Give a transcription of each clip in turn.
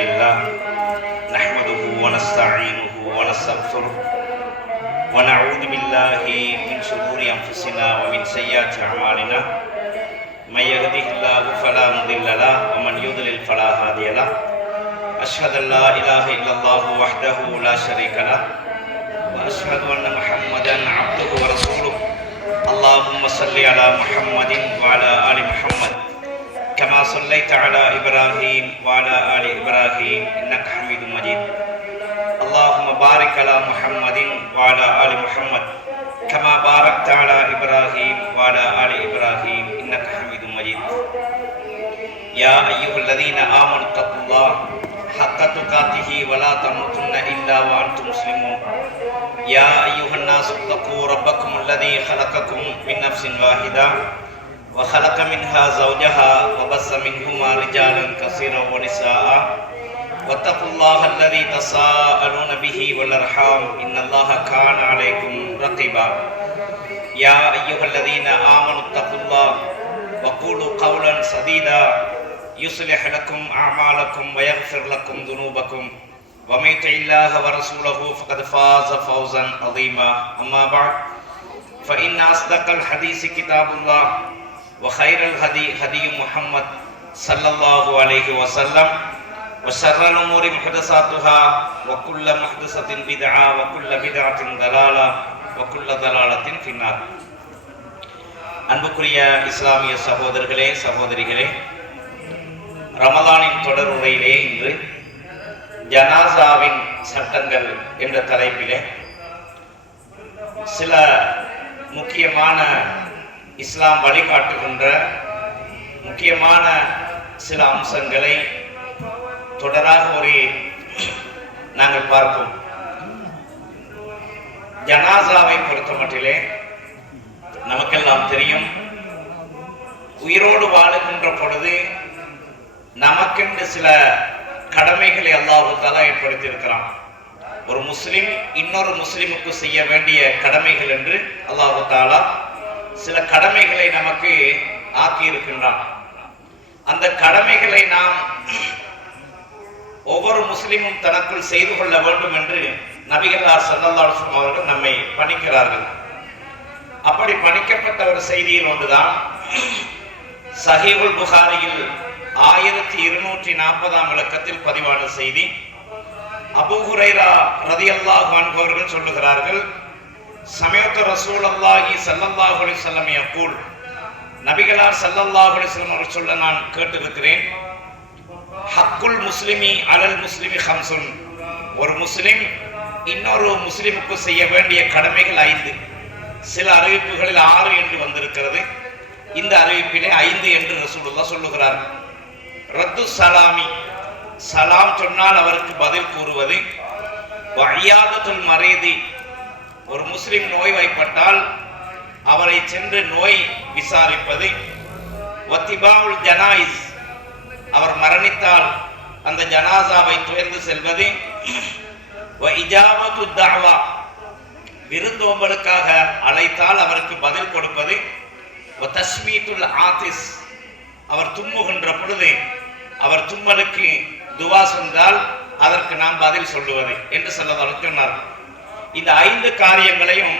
لله نحمده ونستعينه ونستغفره ونعوذ بالله من شرور أنفسنا ومن سيئات أعمالنا من يهده الله فلا مضل له ومن يضلل فلا هادي له أشهد أن لا إله إلا الله وحده لا شريك له وأشهد أن محمدا عبده ورسوله اللهم صل على محمد وعلى آل محمد كما صليت على إبراهيم وعلى آل إبراهيم إنك حميد مجيد اللهم بارك على محمد وعلى آل محمد كما باركت على إبراهيم وعلى آل إبراهيم إنك حميد مجيد يا أيها الذين آمنوا اتقوا الله حق تقاته ولا تموتن إلا وأنتم مسلمون يا أيها الناس اتقوا ربكم الذي خلقكم من نفس واحدة وخلق منها زوجها وبث منهما رجالا كثيرا ونساء واتقوا الله الذي تساءلون به والأرحام إن الله كان عليكم رقيبا يا أيها الذين آمنوا اتقوا الله وقولوا قولا سديدا يصلح لكم أعمالكم ويغفر لكم ذنوبكم ومن يطع الله ورسوله فقد فاز فوزا عظيما أما بعد فإن أصدق الحديث كتاب الله وخير الهدي هدي محمد صلى الله عليه وسلم وشر الأمور محدثاتها وكل محدثة بدعة وكل بدعة ضلالة وكل ضلالة في النار. அன்புக்குரிய இஸ்லாமிய சகோதரர்களே சகோதரிகளே, ரமலானின் தொடருரையிலே இன்று ஜனாசாவின் சட்டங்கள் என்ற தலைப்பிலே சில முக்கியமான இஸ்லாம் வழிகாட்டுகின்ற முக்கியமான சில அம்சங்களை தொடராக நாங்கள் பார்ப்போம். ஜனாசாவை பொறுத்தமட்டிலே நமக்கெல்லாம் தெரியும், உயிரோடு வாழுகின்ற பொழுது நமக்கென்று சில கடமைகளை அல்லாஹ் தஆலா ஏற்படுத்தியிருக்கிறான். ஒரு முஸ்லிம் இன்னொரு முஸ்லிமுக்கு செய்ய வேண்டிய கடமைகள் என்று அல்லாஹ் தஆலா சில கடமைகளை நமக்கு ஆக்கி இருக்கின்றான். அந்த கடமைகளை நாம் ஒவ்வொரு முஸ்லிமும் தனக்குள் செய்து கொள்ள வேண்டும் என்று நபிகளார் ஸல்லல்லாஹு அலைஹி வஸல்லம் அவர்கள் நம்மை பணிக்கிறார்கள். அப்படி பணிக்கப்பட்ட ஒரு செய்தியில் ஒன்றுதான் ஸஹீஹுல் புகாரியில் 1240 இலக்கத்தில் பதிவான செய்தி. அபூ ஹுரைரா ரலியல்லாஹு அன்ஹு அவர்கள் சொல்லுகிறார்கள், சமயத்து ரசூலுல்லாஹி ஸல்லல்லாஹு அலைஹி வஸல்லம் யகூல், நபிகளார் ஸல்லல்லாஹு அலைஹி வஸல்லம் அவர்கள் சொல்ல நான் கேட்டிருக்கிறேன், ஹக்குல் முஸ்லிமி அலல் முஸ்லிமி ஹம்சுன், ஒரு முஸ்லிம் இன்னொரு முஸ்லிமுக்கு செய்ய வேண்டிய கடமைகள் 5. சில அறிவிப்புகளில் 6 என்று வந்திருக்கிறது. இந்த அறிவிப்பிலே 5 என்று ரசூலுல்லாஹ் சொல்லுகிறார். ரத்து சலாமி, சலாம் சொன்னால் அவருக்கு பதில் கூறுவது. வஇயாதத்துல் மரீதி, ஒரு முஸ்லிம் நோய்வாய்ப்பட்டால் அவரை சென்று நோய் விசாரிப்பது. வத்திபாவுல் ஜனாயிஸ், அவர் மரணித்தால் அந்த ஜனாசாவை துயர்ந்து செல்வது. வஇஜாபத்து தஅவா, விருந்தோம்பலுக்காக அழைத்தால் அவருக்கு பதில் கொடுப்பது. வதஸ்மீத்துல் ஆதிஸ், அவர் தும்முகின்ற பொழுது அவர் தும்மலுக்கு துவா சென்றால் அதற்கு நாம் பதில் சொல்லுவது என்று ஸல்லல்லாஹு சொன்னார். இந்த 5 காரியங்களையும்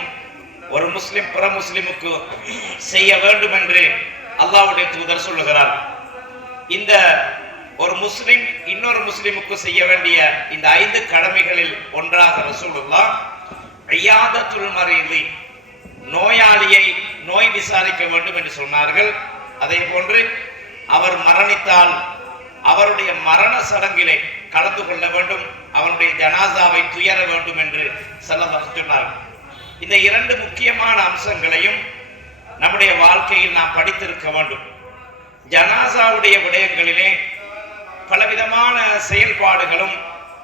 ஒரு முஸ்லிம் பிற முஸ்லிமுக்கு செய்ய வேண்டும் என்று அல்லாஹ்வுடைய தூதர் சொல்லுகிறார். இந்த ஒரு முஸ்லிம் இன்னொரு முஸ்லிமுக்கு செய்ய வேண்டிய இந்த 5 கடமைகளில் ஒன்றாக ரசூலுல்லாஹ் இயாதத்துல் மரீதி, நோயாளியை நோய் விசாரிக்க வேண்டும் என்று சொன்னார்கள். அதே போன்று அவர் மரணித்தால் அவருடைய மரண சடங்கிலே கலந்து கொள்ள வேண்டும், அவருடைய ஜனாசாவை துயர வேண்டும் என்று ஸல்லல்லாஹு சொன்னார்கள். இந்த 2 முக்கியமான அம்சங்களையும் நம்முடைய வாழ்க்கையில் நாம் படித்திருக்க வேண்டும். ஜனாசாவுடைய விடயங்களிலே பலவிதமான செயல்பாடுகளும்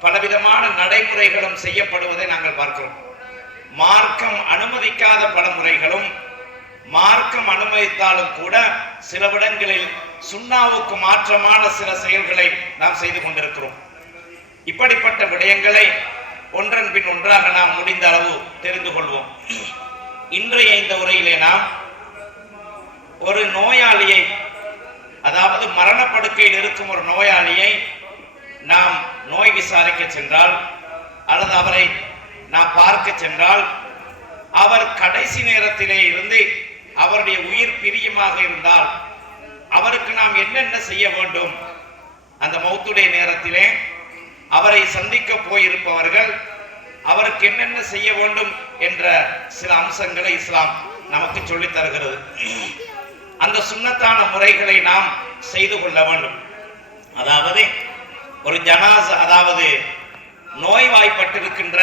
பலவிதமான நடைமுறைகளும் செய்யப்படுவதை நாங்கள் பார்க்கிறோம். மார்க்கம் அனுமதிக்காத பல முறைகளும், மார்க்கம் அனுமதித்தாலும் கூட சில இடங்களில் சுன்னாவுக்கு மாற்றமான சில செயல்களை நாம் செய்து கொண்டிருக்கிறோம். இப்படிப்பட்ட விடயங்களை ஒன்றன் பின் ஒன்றாக நாம் முடிந்த அளவு தெரிந்து கொள்வோம். இன்றைய இந்த உரையிலே நாம் ஒரு நோயாளியை, அதாவது மரணப்படுக்கையில் இருக்கும் ஒரு நோயாளியை நாம் நோய் விசாரிக்க சென்றால் அல்லது அவரை நாம் பார்க்க சென்றால் அவர் கடைசி நேரத்திலே இருந்து அவருடைய உயிர் பிரியமாக இருந்தால் அவருக்கு நாம் என்னென்ன செய்ய வேண்டும், அந்த மௌத்துடைய நேரத்திலே அவரை சந்திக்க போயிருப்பவர்கள் அவருக்கு என்னென்ன செய்ய வேண்டும் என்ற சில அம்சங்களை இஸ்லாம் நமக்கு சொல்லித் தருகிறது. அந்த சுன்னத்தான முறைகளை நாம் செய்து கொள்ள வேண்டும். அதாவது ஒரு ஜனாஸ், அதாவது நோய்வாய்ப்பட்டிருக்கின்ற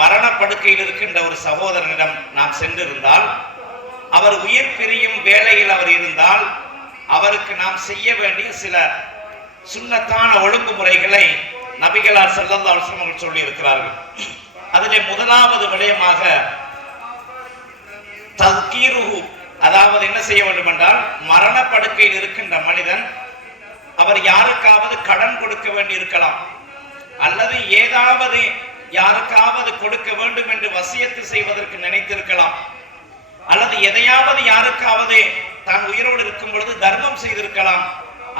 மரணப்படுக்கையில் இருக்கின்ற ஒரு சகோதரனிடம் நாம் சென்றிருந்தால், அவர் உயிர் பிரியும் வேளையில் அவர் இருந்தால் அவருக்கு நாம் செய்ய வேண்டிய சில சுன்னத்தான ஒழுங்குமுறைகளை நபிகளார் ஸல்லல்லாஹு அலைஹி வஸல்லம் சொல்லி இருக்கிறார்கள். அதிலே முதலாவது விடயமாக தஸ்கீருஹு, அதாவது என்ன செய்ய வேண்டும் என்றால், மரணப்படுக்கையில் இருக்கின்ற மனிதன் அவர் யாருக்காவது கடன் கொடுக்க வேண்டி இருக்கலாம், அல்லது ஏதாவது யாருக்காவது கொடுக்க வேண்டும் என்று வசியத்து செய்வதற்கு நினைத்திருக்கலாம், அல்லது எதையாவது யாருக்காவது தான் உயிரோடு இருக்கும் பொழுது தர்மம் செய்திருக்கலாம்,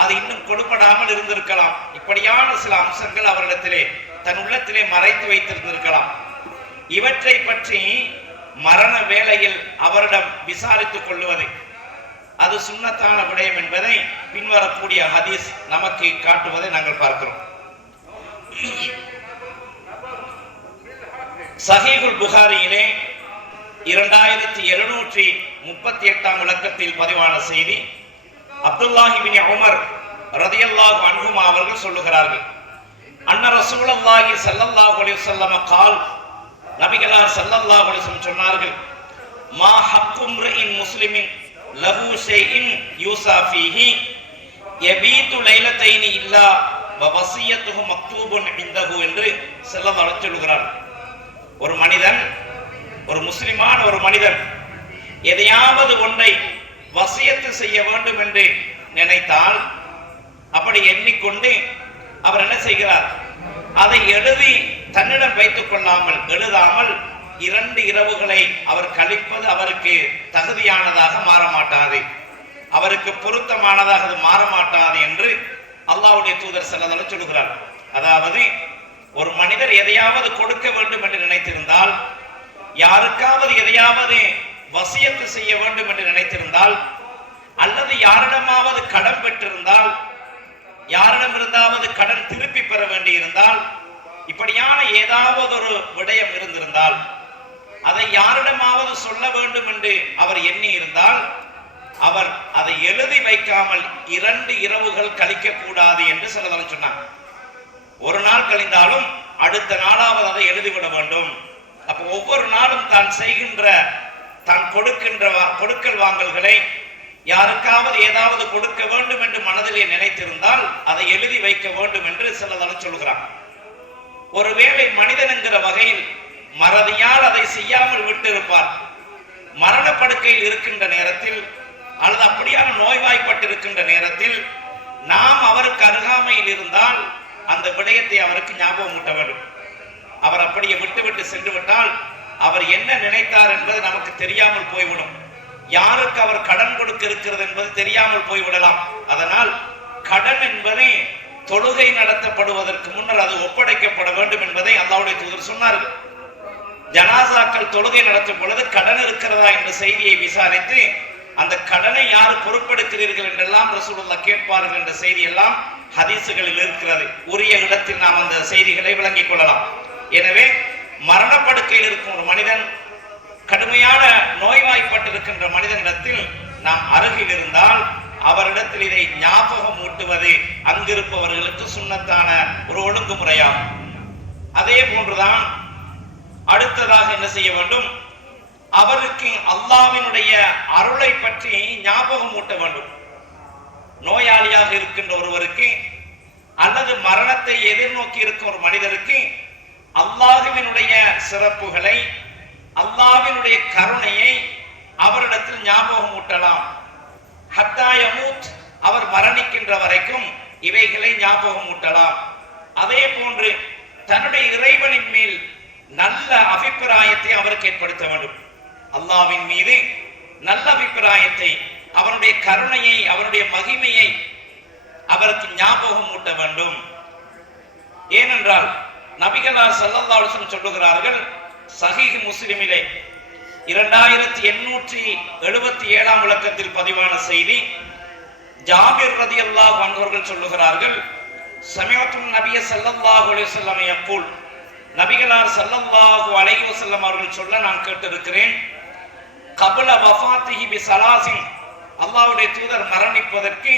அது இன்னும் கொடுப்படாமல் இருந்திருக்கலாம். இப்படியான சில அம்சங்கள் அவரிடத்திலே தன் உள்ளத்திலே மறைத்து வைத்திருந்திருக்கலாம். இவற்றை பற்றி மரண வேளையில் அவரிடம் விசாரித்துக் கொள்வது அது சுன்னத்தான விடயம் என்பதை பின்வரக்கூடிய ஹதீஸ் நமக்கு காட்டுவதை நாங்கள் பார்க்கிறோம். சஹீஹுல் புகாரியிலே 2738 இலக்கத்தில் பதிவான செய்தி, அப்துல்லாஹ் இப்னு உமர் ரலியல்லாஹு அன்ஹுமா அவர்கள் சொல்லுகிறார்கள், அன்ன ரசூலுல்லாஹி ஸல்லல்லாஹு அலைஹி வஸல்லம் கால், நபிகளார் ஸல்லல்லாஹு அலைஹி வஸல்லம் சொன்னார்கள், மா ஹக்கும் ரின் முஸ்லிமின் லஹு ஷைஇன் யூஸா ஃபீஹி யபீது லைலத்தைனி இல்லா வ வஸியத்துஹு மக்தூபுன் இன்தஹு என்று ஸல்லல்லாஹு அலைஹி வஸல்லம் சொல்கிறார்கள். ஒரு மனிதன், ஒரு முஸ்லிமான ஒரு மனிதன் எதையாவது ஒன்றை வசியத்து செய்ய வேண்டும் என்று நினைத்தால், அப்படி எண்ணிக்கொண்டு அவர் என்ன செய்கிறார், அதை எழுதி தன்னிடம் வைத்துக் கொள்ளாமல், எழுதாமல் 2 இரவுகளை அவர் கழிப்பது அவருக்கு தகுதியானதாக மாறமாட்டாது, அவருக்கு பொருத்தமானதாக அது மாறமாட்டாது என்று அல்லாஹ்வுடைய தூதர் ஸல்லல்லாஹு அலைஹி சொல்கிறார். அதாவது ஒரு மனிதர் எதையாவது கொடுக்க வேண்டும் என்று நினைத்திருந்தால், யாருக்காவது எதையாவது வசியத்து செய்ய வேண்டும் என்று நினைத்திருந்தால், அல்லது யாரிடமாவது கடன் பெற்றிருந்தால், யாரிடமிருந்தாவது கடன் திருப்பி பெற வேண்டி இருந்தால், இப்படியான ஏதாவது ஒரு விடயம் இருந்திருந்தால், அதை யாரிடமாவது சொல்ல வேண்டும் என்று அவர் எண்ணி இருந்தால், அவர் அதை எழுதி வைக்காமல் 2 இரவுகள் கழிக்க கூடாது என்று சிலர் சொன்னாங்க. ஒரு நாள் கழிந்தாலும் அடுத்த நாளாவது அதை எழுதிவிட வேண்டும். அப்ப ஒவ்வொரு நாளும் தான் செய்கின்ற, தான் கொடுக்கின்ற கொடுக்கல் வாங்கல்களை யாருக்காவது ஏதாவது கொடுக்க வேண்டும் என்று மனதிலே நினைத்திருந்தால் அதை எழுதி வைக்க வேண்டும் என்று சிலர் சொல்கிறார். ஒருவேளை மனிதன் என்கிற வகையில் மறதியால் அதை செய்யாமல் விட்டிருப்பார். மரணப்படுக்கையில் இருக்கின்ற நேரத்தில் அல்லது அப்படியான நோய்வாய்ப்பட்டிருக்கின்ற நேரத்தில் நாம் அவருக்கு அருகாமையில் இருந்தால் அந்த விடயத்தை அவருக்கு ஞாபகம் ஊட்ட வேண்டும். அவர் அப்படியே விட்டுவிட்டு சென்று விட்டால் அவர் என்ன நினைத்தார் என்பது நமக்கு தெரியாமல் போய்விடும். யாருக்கு அவர் கடன் கொடுக்க இருக்கிறது என்பது தெரியாமல் போய்விடலாம். அதனால் கடன் என்பதை தொழுகை நடத்தப்படுவதற்கு முன்னர் அது ஒப்படைக்கப்பட வேண்டும் என்பதை அல்லாஹ்வுடைய தூதர் சொன்னார்கள். ஜனாசாக்கள் தொழுகை நடத்தும் பொழுது கடன் இருக்கிறதா என்ற செய்தியை விசாரித்து அந்த கடனை யார் பொறுப்பெடுக்கிறீர்கள் என்றெல்லாம் ரசூலுல்லாஹ் கேட்பார்கள் என்ற செய்தி எல்லாம் ஹதீசுகளில் இருக்கிறது. உரிய இடத்தில் நாம் அந்த செய்திகளை விளங்கிக் கொள்ளலாம். எனவே மரணப்படுக்கையில் இருக்கும் ஒரு மனிதன், கடுமையான நோய்வாய்ப்பட்டிருக்கின்ற மனிதனிடத்தில் நாம் அருகில் இருந்தால் அவரிடத்தில் இதை ஞாபகம் ஊட்டுவது அங்கிருப்பவர்களுக்கு சுன்னத்தான ஒரு ஒழுங்குமுறையாகும். அதே போன்றுதான் அடுத்ததாக என்ன செய்ய வேண்டும், அவருக்கு அல்லாஹ்வினுடைய அருளை பற்றி ஞாபகம் ஊட்ட வேண்டும். நோயாளியாக இருக்கின்ற ஒருவருக்கு அல்லது மரணத்தை எதிர்நோக்கி இருக்கும் ஒரு மனிதருக்கு அல்லாஹ்வினுடைய சிறப்புகளை, அல்லாஹ்வினுடைய கருணையை அவரிடத்தில் ஞாபகம் ஊட்டலாம். ஹத்தா யமூத், அவர் மரணிக்கின்ற வரைக்கும் இவைகளை ஞாபகம் ஊட்டலாம். அதே போன்று தன்னுடைய இறைவனின் மேல் நல்ல அபிப்பிராயத்தை அவருக்கு ஏற்படுத்த வேண்டும். அல்லாஹ்வின் மீது நல்ல அபிப்பிராயத்தை, அவனுடைய கருணையை, அவனுடைய மகிமையை அவருக்கு ஞாபகம் ஊட்ட வேண்டும். ஏனென்றால் நபிகளார் ஸல்லல்லாஹு அலைஹி வஸல்லம் சொல்லுகிறார்கள், சஹீஹ் முஸ்லிமிலே 2877 விளக்கத்தில் பதிவான செய்தி, ஜாபிர் ரலியல்லாஹு அன்ஹு அவர்கள் சொல்லுகிறார்கள், சமிஅத்து நபிய ஸல்லல்லாஹு அலைஹி வஸல்லம் யகூல், நபிகளார் ஸல்லல்லாஹு அலைஹி வஸல்லம் அவர்கள் சொல்ல நான் கேட்டிருக்கிறேன், கபல வஃபாத்திஹி பிஸலாசின், அல்லாஹ்வுடைய தூதர் மரணிப்பதற்கு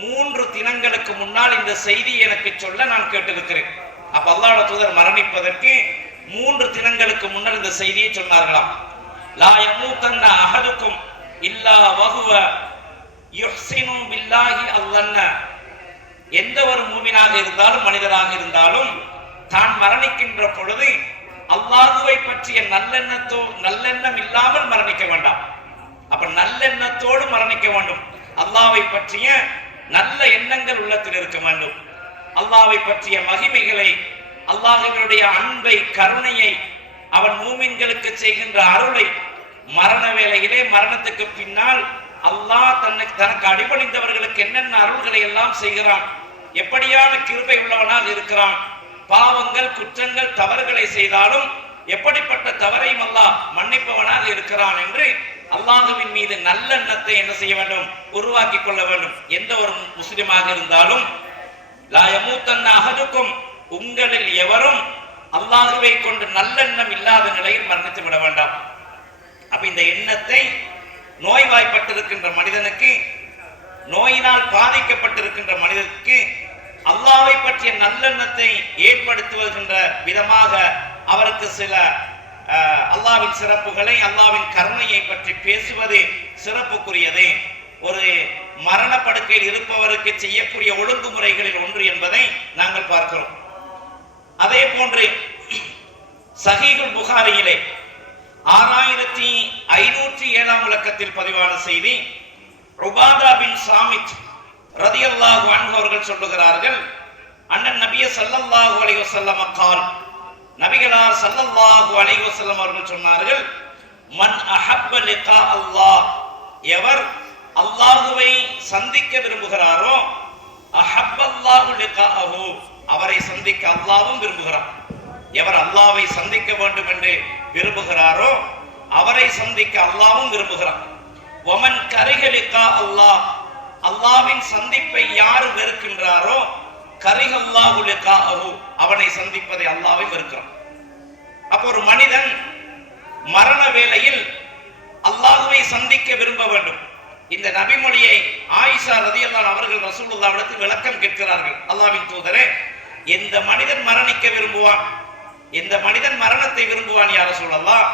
3 தினங்களுக்கு முன்னால் இந்த செய்தி எனக்கு சொல்ல நான் கேட்டிருக்கிறேன். அப்ப அல்லாஹ்வுடைய தூதர் மரணிப்பதற்கு 3 தினங்களுக்கு முன்னர் இந்த செய்தியை சொன்னார்களாம். லா யமூதன்ன அஹதுக்கும் இல்லா வஹுவ யுஹ்சினு பில்லாஹி அல்லன்ன, எந்த ஒரு மூமினாக இருந்தாலும் மனிதராக இருந்தாலும் தான் மரணிக்கின்ற பொழுது அல்லாஹ்வை பற்றிய நல்லெண்ணம் இல்லாமல் மரணிக்க வேண்டாம். அப்ப நல்லெண்ணத்தோடு மரணிக்க வேண்டும். அல்லாஹ்வை பற்றிய நல்ல எண்ணங்கள் உள்ளத்தில் இருக்க வேண்டும். அல்லாஹ்வை பற்றிய மகிமைகளை, அல்லாஹ்வினுடைய அன்பை, கருணையை, அவன் மூமின்களுக்கு செய்கின்ற அருளை, மரண வேளையிலே மரணத்துக்கு பின்னால் அல்லாஹ் தனக்கு அடிபணிந்தவர்களுக்கு என்னென்ன அருள்களை எல்லாம் செய்கிறான், எப்படியான கிருபை உள்ளவனாக இருக்கிறான், பாவங்கள், குற்றங்கள், தவறுகளை செய்தாலும் எப்படிப்பட்ட தவறையும் அல்லாஹ் மன்னிப்பவனாக இருக்கிறான் என்று அல்லாஹ்வின் மீது நல்லெண்ணத்தை என்ன செய்ய வேண்டும், உருவாக்கி கொள்ள வேண்டும். எந்த ஒரு முஸ்லிமாக இருந்தாலும் லா யமூதன்ன அஹதுக்கும், உங்களில் எவரும் அல்லாஹ்வை கொண்டு நல்லெண்ணம் இல்லாத நிலையில் மரணித்து விட வேண்டாம். அப்ப இந்த எண்ணத்தை நோய்வாய்ப்பட்டிருக்கின்ற மனிதனுக்கு, நோயினால் பாதிக்கப்பட்டிருக்கின்ற மனிதனுக்கு அல்லாஹ்வை பற்றிய நல்லெண்ணத்தை ஏற்படுத்துகின்ற விதமாக அவருக்கு சில அல்லாஹ்வின் சிறப்புகளை, அல்லாஹ்வின் கருணையை பற்றி பேசுவது சிறப்புக்குரியது. ஒரு மரண படுக்கையில் இருப்பவருக்கு செய்யக்கூடிய ஒழுங்குமுறைகளில் ஒன்று என்பதை நாங்கள் பார்க்கிறோம். அதே போன்று சஹீஹுல் புகாரியிலே 6507 விளக்கத்தில் பதிவான செய்தி, உபாதா பின் சாமித் ரலியல்லாஹு அன்ஹு அவர்கள் சொல்லுகிறார்கள், அண்ணன் நபிய ஸல்லல்லாஹு அலைஹி வஸல்லம் கால், நபிகளார் ஸல்லல்லாஹு அலைஹி வஸல்லம் அவர்கள் சொன்னார்கள், மன் அஹப்ப லிகா அல்லாஹ், எவர் அல்லாஹ்வை சந்திக்க விரும்புகிறாரோ, அஹப்பல்லாஹு லிகாஹு, அவரை சந்திக்க அல்லாஹ்வும் விரும்புகிறார். எவர் அல்லாஹ்வை சந்திக்க வேண்டும் என்று விரும்புகிறாரோ அவரை சந்திக்க அல்லாஹ்வும் விரும்புகிறார். வமன் கரிஹ லிகா அல்லாஹ், அல்லாஹ்வின் சந்திப்பை யார் வெறுக்கின்றாரோ, கரிஹல்லாஹு லிகாஹு, அவனை சந்திப்பதை அல்லாஹ்வை வெறுக்கிறான். அப்ப ஒரு மனிதன் மரண வேளையில் அல்லாஹ்வை சந்திக்க விரும்ப வேண்டும். இந்த நபிமொழியை ஆயிஷா ரலியல்லாஹு அவர்கள் ரசூலுல்லாஹ்விடத்தில் விளக்கம் கேட்கிறார்கள். அல்லாஹ்வின் தூதரே, எந்த மனிதன் மரணிக்க விரும்புவான், எந்த மனிதன் மரணத்தை விரும்புவான் யா ரசூலல்லாஹ்?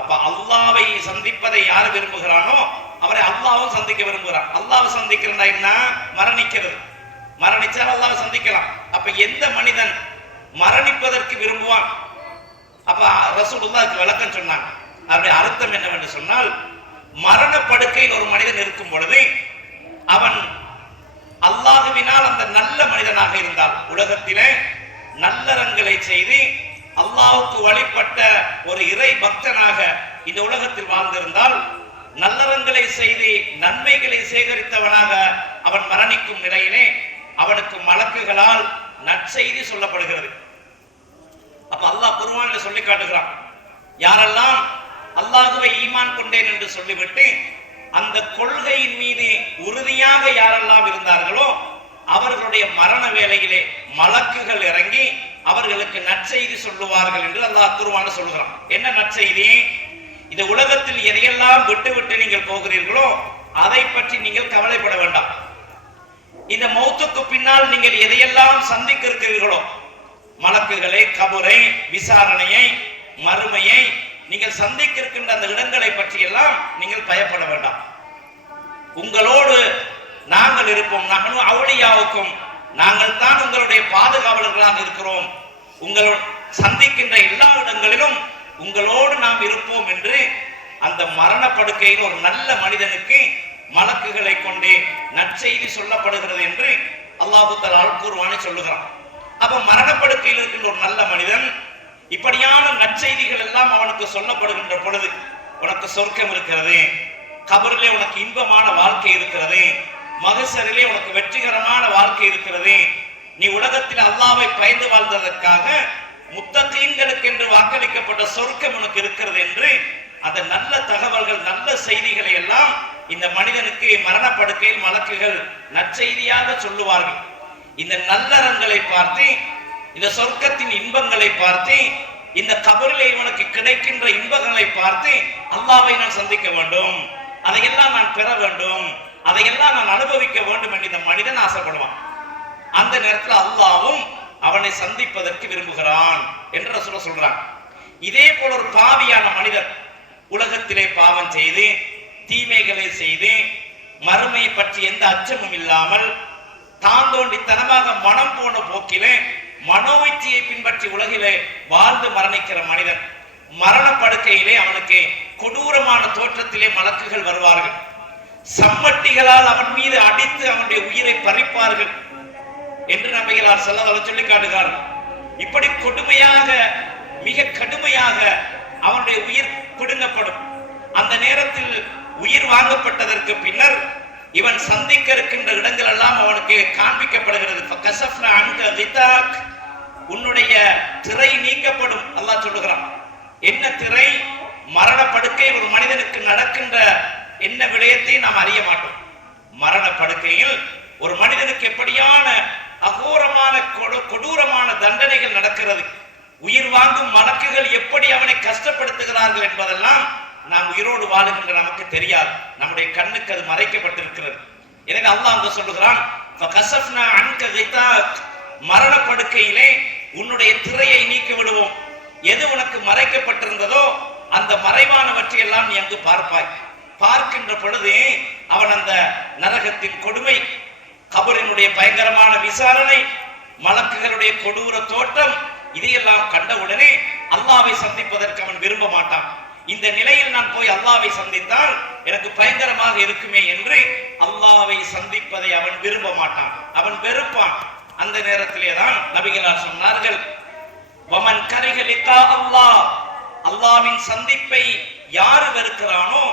அப்ப அல்லாஹ்வை சந்திப்பதை யார் விரும்புகிறானோ அவரை அல்லாஹ்வும் சந்திக்க விரும்புகிறான். அல்லாஹ்வை சந்திக்கிறதா என்ன? மரணிக்கிறது. மரணிச்சால் அல்லாஹ்வை சந்திக்கலாம். அப்ப எந்த மனிதன் மரணிப்பதற்கு விரும்புவான்? அப்ப ரசூலுல்லாஹ்வுக்கு விளக்கம் சொன்னாங்க. அதனுடைய அர்த்தம் என்னவென்று சொன்னால், மரண படுக்கையில் ஒரு மனிதன் இருக்கும் பொழுது அவன் அல்லாஹ்வினால் அந்த நல்ல மனிதனாக இருந்தால், உலகத்திலே நல்லறங்களை செய்து அல்லாஹ்வுக்கு வழிபட்ட ஒரு இறை பக்தனாக இந்த உலகத்தில் வாழ்ந்திருந்தால், நல்லறங்களை செய்து நன்மைகளை சேகரித்தவனாக அவன் மரணிக்கும் நிலையிலே அவனுக்கு மலக்குகளால் நற்செய்தி சொல்லப்படுகிறது. அப்ப அல்லாஹ் குர்ஆனில் சொல்லி காட்டுகிறான், யாரெல்லாம் அல்லாஹ்வை ஈமான் கொண்டேன் என்று சொல்லிவிட்டு அந்த கொள்கையின் மீது உறுதியாக யாரெல்லாம் இருந்தார்களோ அவர்களுடைய மரண வேளையிலே மலக்குகள் இறங்கி அவர்களுக்கு நற்செய்தி சொல்லுவார்கள் என்று அல்லாஹ் குர்ஆனில் சொல்கிறான். என்ன நற்செய்தி? இந்த உலகத்தில் எதையெல்லாம் விட்டு விட்டு நீங்கள் போகிறீர்களோ அதை பற்றி நீங்கள் கவலைப்பட வேண்டாம். இந்த மௌத்துக்கு பின்னால் நீங்கள் எதையெல்லாம் சந்திக்க இருக்கிறீர்களோ, மலக்குகளை, கபரை, விசாரணையை, மறுமையை, நீங்கள் சந்திக்க இருக்கின்ற அந்த இடங்களை பற்றி எல்லாம் நீங்கள் பயப்பட வேண்டாம். உங்களோடு நாங்கள் இருப்போம். நஹ்னு அவுலியாவுக்கும், நாங்கள் தான் உங்களுடைய பாதுகாவலர்களாக இருக்கிறோம். உங்களோடு சந்திக்கின்ற எல்லா இடங்களிலும் உங்களோடு நாம் இருப்போம் என்று அந்த மரணப்படுக்கையில் ஒரு நல்ல மனிதனுக்கு மலக்குகளை கொண்டே நற்செய்தி சொல்லப்படுகிறது என்று அல்லாஹ் தஆலா அல் குர்ஆனில் சொல்லுகிறான். அப்ப மரணப்படுக்கையில் இருக்கின்ற ஒரு நல்ல மனிதன் இப்படியான நற்செய்திகள் எல்லாம் அவனுக்கு சொல்லப்படுகின்ற பொழுது, உனக்கு சொர்க்கம் இருக்கிறது, கபரிலே உனக்கு இன்பமான வாழ்க்கை இருக்கிறது, மகசரிலே உனக்கு வெற்றிகரமான வாழ்க்கை இருக்கிறது, நீ உலகத்தில் அல்லாஹ்வை பயந்து வாழ்ந்ததற்காக முத்தகீன்களுக்கு என்று வாக்களிக்கப்பட்ட சொர்க்கம் உனக்கு இருக்கிறது என்று அந்த நல்ல தகவல்கள், நல்ல செய்திகளை எல்லாம் இந்த மனிதனுக்கு மரணப்படுக்கையில் மலக்குகள் நற்செய்தியாக சொல்லுவார்கள். இந்த நல்லறங்களை பார்த்து, இந்த சொர்க்கத்தின் இன்பங்களை பார்த்து, இந்த கபரிலே இவனுக்கு கிடைக்கின்ற இன்பங்களை பார்த்து அல்லாஹ்வை நான் சந்திக்க வேண்டும், அதையெல்லாம் நான் பெற வேண்டும், அதையெல்லாம் நான் அனுபவிக்க வேண்டும் என்று இந்த மனிதன் ஆசைப்படுவான். அந்த நேரத்தில் அல்லாஹ்வும் அவனை சந்திப்பதற்கு விரும்புகிறான் என்று ரசூல் சொல்றான். இதே போல ஒரு பாவியான மனிதர் உலகத்திலே பாவம் செய்து தீமைகளை செய்து மறுமையை பற்றி எந்த அச்சமும் இல்லாமல் தாந்தோண்டித்தனமாக மனம் போன போக்கிலே மனோவிச்சியை பின்பற்றி உலகிலே வாழ்ந்து மரணிக்கிற மனிதன் மரணப்படுக்கையிலே அவனுக்கு கொடூரமான தோற்றத்திலே மலக்குகள் வருவார்கள். சம்மட்டிகளால் அவன் மீது அடித்து அவனுடைய உயிரை பறிப்பார்கள் என்று நபிகளார் ஸல்லல்லாஹு அலைஹி சொல்லி காட்டுகிறார்கள். இப்படி கொடுமையாக, மிக கடுமையாக அவனுடைய உயிர் பிடுங்கப்படும். அந்த நேரத்தில் உயிர் வாங்கப்பட்டதற்கு பின்னர் இவன் சந்திக்க இருக்கின்ற இடங்கள் எல்லாம் அவனுக்கு காண்பிக்கப்படுகிறது. ஃபகஸஃப்னா அன்க கிதாக், உன்னுடைய திரை நீக்கப்படும். அல்லாஹ் சொல்லுகிறான். என்ன திரை? மரணப்படுக்கை ஒரு மனிதனுக்கு நடக்கின்ற என்ன விடயத்தை நாம் அறிய மாட்டோம். மரணப்படுக்கையில் ஒரு மனிதனுக்கு எப்படியான அகோரமான கொடூரமான தண்டனைகள் நடக்கிறது, உயிர் வாங்கும் மலக்குகள் எப்படி அவனை கஷ்டப்படுத்துகிறார்கள் என்பதெல்லாம் நாம் உயிரோடு வாழுகின்ற நமக்கு தெரியாது. நம்முடைய கண்ணுக்கு அது மறைக்கப்பட்டிருக்கிறது. எனவே அல்லாஹ் அங்க சொல்லுகிறான், ஃபகஸஃப்னா அன்க கிதாக், மரணப்படுக்கையிலே உன்னுடைய திரையை நீக்கி விடுவோம். எது உனக்கு மறைக்கப்பட்டிருந்ததோ அந்த மறைவானவற்றை எல்லாம் நீ அங்கு பார்ப்பாய். பார்க்கின்ற பொழுது அவன் அந்த நரகத்தின் கொடுமை, கபரினுடைய பயங்கரமான விசாரணை, மலக்குகளுடைய கொடூர தோற்றம், இதையெல்லாம் கண்டவுடனே அல்லாஹ்வை சந்திப்பதற்கு அவன் விரும்ப மாட்டான். இந்த நிலையில் நான் போய் அல்லாஹ்வை சந்தித்தால் எனக்கு பயங்கரமாக இருக்குமே என்று அல்லாஹ்வை சந்திப்பதை அவன் விரும்ப மாட்டான், அவன் வெறுப்பான். அந்த நேரத்திலே தான் நபிகளார் சொன்னார்கள், வமன் கரிஹ லிகா அல்லாஹ், அல்லாஹ்வின் சந்திப்பை யார் வெறுக்கிறானோ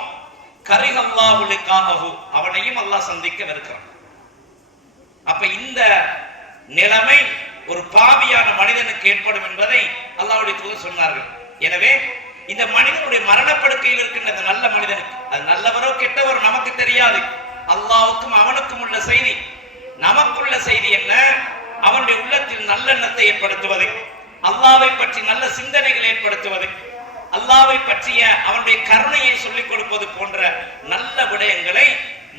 கரிஹ அல்லாஹு லிகாஹு, அவனையும் அல்லாஹ் சந்திக்க வெறுக்கிறான். அப்ப இந்த நிலைமை ஒரு பாவியான மனிதனுக்கு ஏற்படும் என்பதை அல்லாஹ்வுடைய தூதர் சொன்னார்கள். எனவே இந்த மனிதனுடைய மரணப்படுக்கையில் இருக்கின்ற இந்த நல்ல மனிதனுக்கு, அது நல்லவரோ கெட்டவரோ நமக்கு தெரியாது, அல்லாஹ்வுக்கும் அவனுக்கும் உள்ள செய்தி. நமக்குள்ள செய்தி என்ன? அவனுடைய உள்ளத்தில் நல்லெண்ணத்தை ஏற்படுத்துவது, அல்லாஹ்வை பற்றி நல்ல சிந்தனைகள் ஏற்படுத்துவது, அல்லாஹ்வை பற்றிய அவனுடைய கருணையை சொல்லிக் கொடுப்பது போன்ற நல்ல விடயங்களை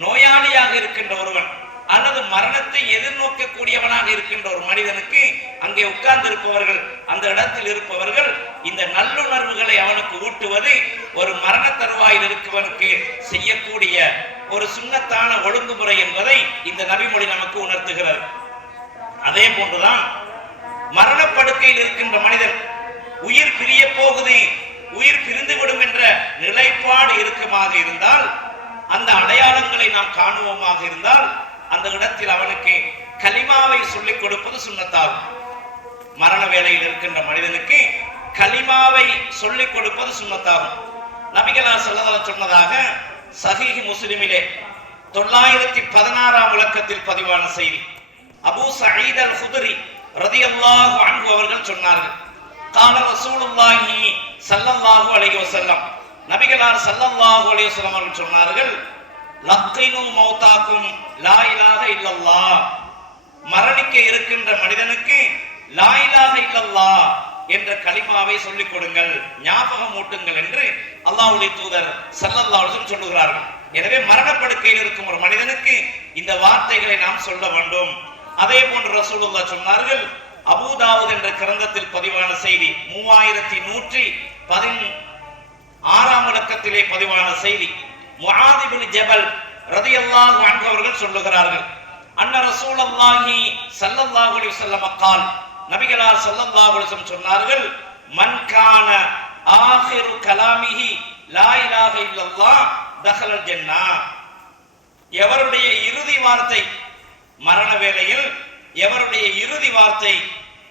நோயாளியாக இருக்கின்ற ஒருவன் அல்லது மரணத்தை எதிர்நோக்கக்கூடியவனாக இருக்கின்ற ஒரு மனிதனுக்கு அங்கே உட்கார்ந்து இருப்பவர்கள், அந்த இடத்தில் இருப்பவர்கள் இந்த நல்லுணர்வுகளை அவனுக்கு ஊட்டுவது ஒரு மரண தருவாயில் இருக்கவனுக்கு செய்யக்கூடிய ஒரு சுன்னத்தான ஒழுங்குமுறை என்பதை இந்த நபிமொழி நமக்கு உணர்த்துகிறது. அதே போன்றுதான் மரணப்படுக்கையில் இருக்கின்ற மனிதன் உயிர் பிரிய போகுது, உயிர் பிரிந்துவிடும் என்ற நிலைப்பாடு இருக்குமாக இருந்தால், அந்த அடையாளங்களை நாம் காணுவோமாக இருந்தால், அந்த இடத்தில் அவனுக்கு கலிமாவை சொல்லிக் கொடுப்பது சுன்னத்தாகும். மரண வேளையில் இருக்கின்ற மனிதனுக்கு கலிமாவை சொல்லிக் கொடுப்பது சுன்னத்தாகும். நபிகளார் ஸல்லல்லாஹு அலைஹி சொன்னதாக சஹீஹ் முஸ்லிமிலே 916ஆம் இலக்கத்தில் பதிவான செய்தி. அபூ சயீத் அல் குத்ரி ரலியல்லாஹு அன்ஹு அவர்கள் சொன்னார்கள், கால ரசூலுல்லாஹி ஸல்லல்லாஹு அலைஹி வஸல்லம், நபிகளார் ஸல்லல்லாஹு அலைஹி வஸல்லம் அவர்கள் சொன்னார்கள், லக்கினு மௌதாக்கும் லா இலாஹ இல்லல்லாஹ், மரணிக்க இருக்கின்ற மனிதனுக்கு லா இலாஹ இல்லல்லாஹ் என்ற கலிமாவை சொல்லிக் கொடுங்கள், ஞாபகம் ஊட்டுங்கள் என்று அல்லாஹ்வுடைய தூதர் ஸல்லல்லாஹு அலைஹி வஸல்லம் சொல்லுகிறார்கள். எனவே மரணப்படுக்கையில் இருக்கும் ஒரு மனிதனுக்கு இந்த வார்த்தைகளை நாம் சொல்ல வேண்டும். அதே போன்று ரசூலுல்லாஹ் சொன்னார்கள், அபூ தாவூத் என்ற கிரந்தத்தில் பதிவான செய்தி, 3116ஆம் இலக்கத்திலே பதிவான செய்தி. முஆத் இப்னு ஜபல் ரலியல்லாஹு அன்ஹு அவர்கள் சொல்லுகிறார்கள், அன்ன ரசூலுல்லாஹி ஸல்லல்லாஹு அலைஹி வஸல்லம் قال, நபிகளார் ஸல்லல்லாஹு அலைஹி வஸல்லம் சொன்னார்கள், மன் கான ஆகிரு கலாமிஹி லா இலாஹ இல்லல்லாஹ் தஹலல் ஜன்னah, எவருடைய இறுதி வார்த்தை மரண வேளையில் எவருடைய இறுதி வார்த்தை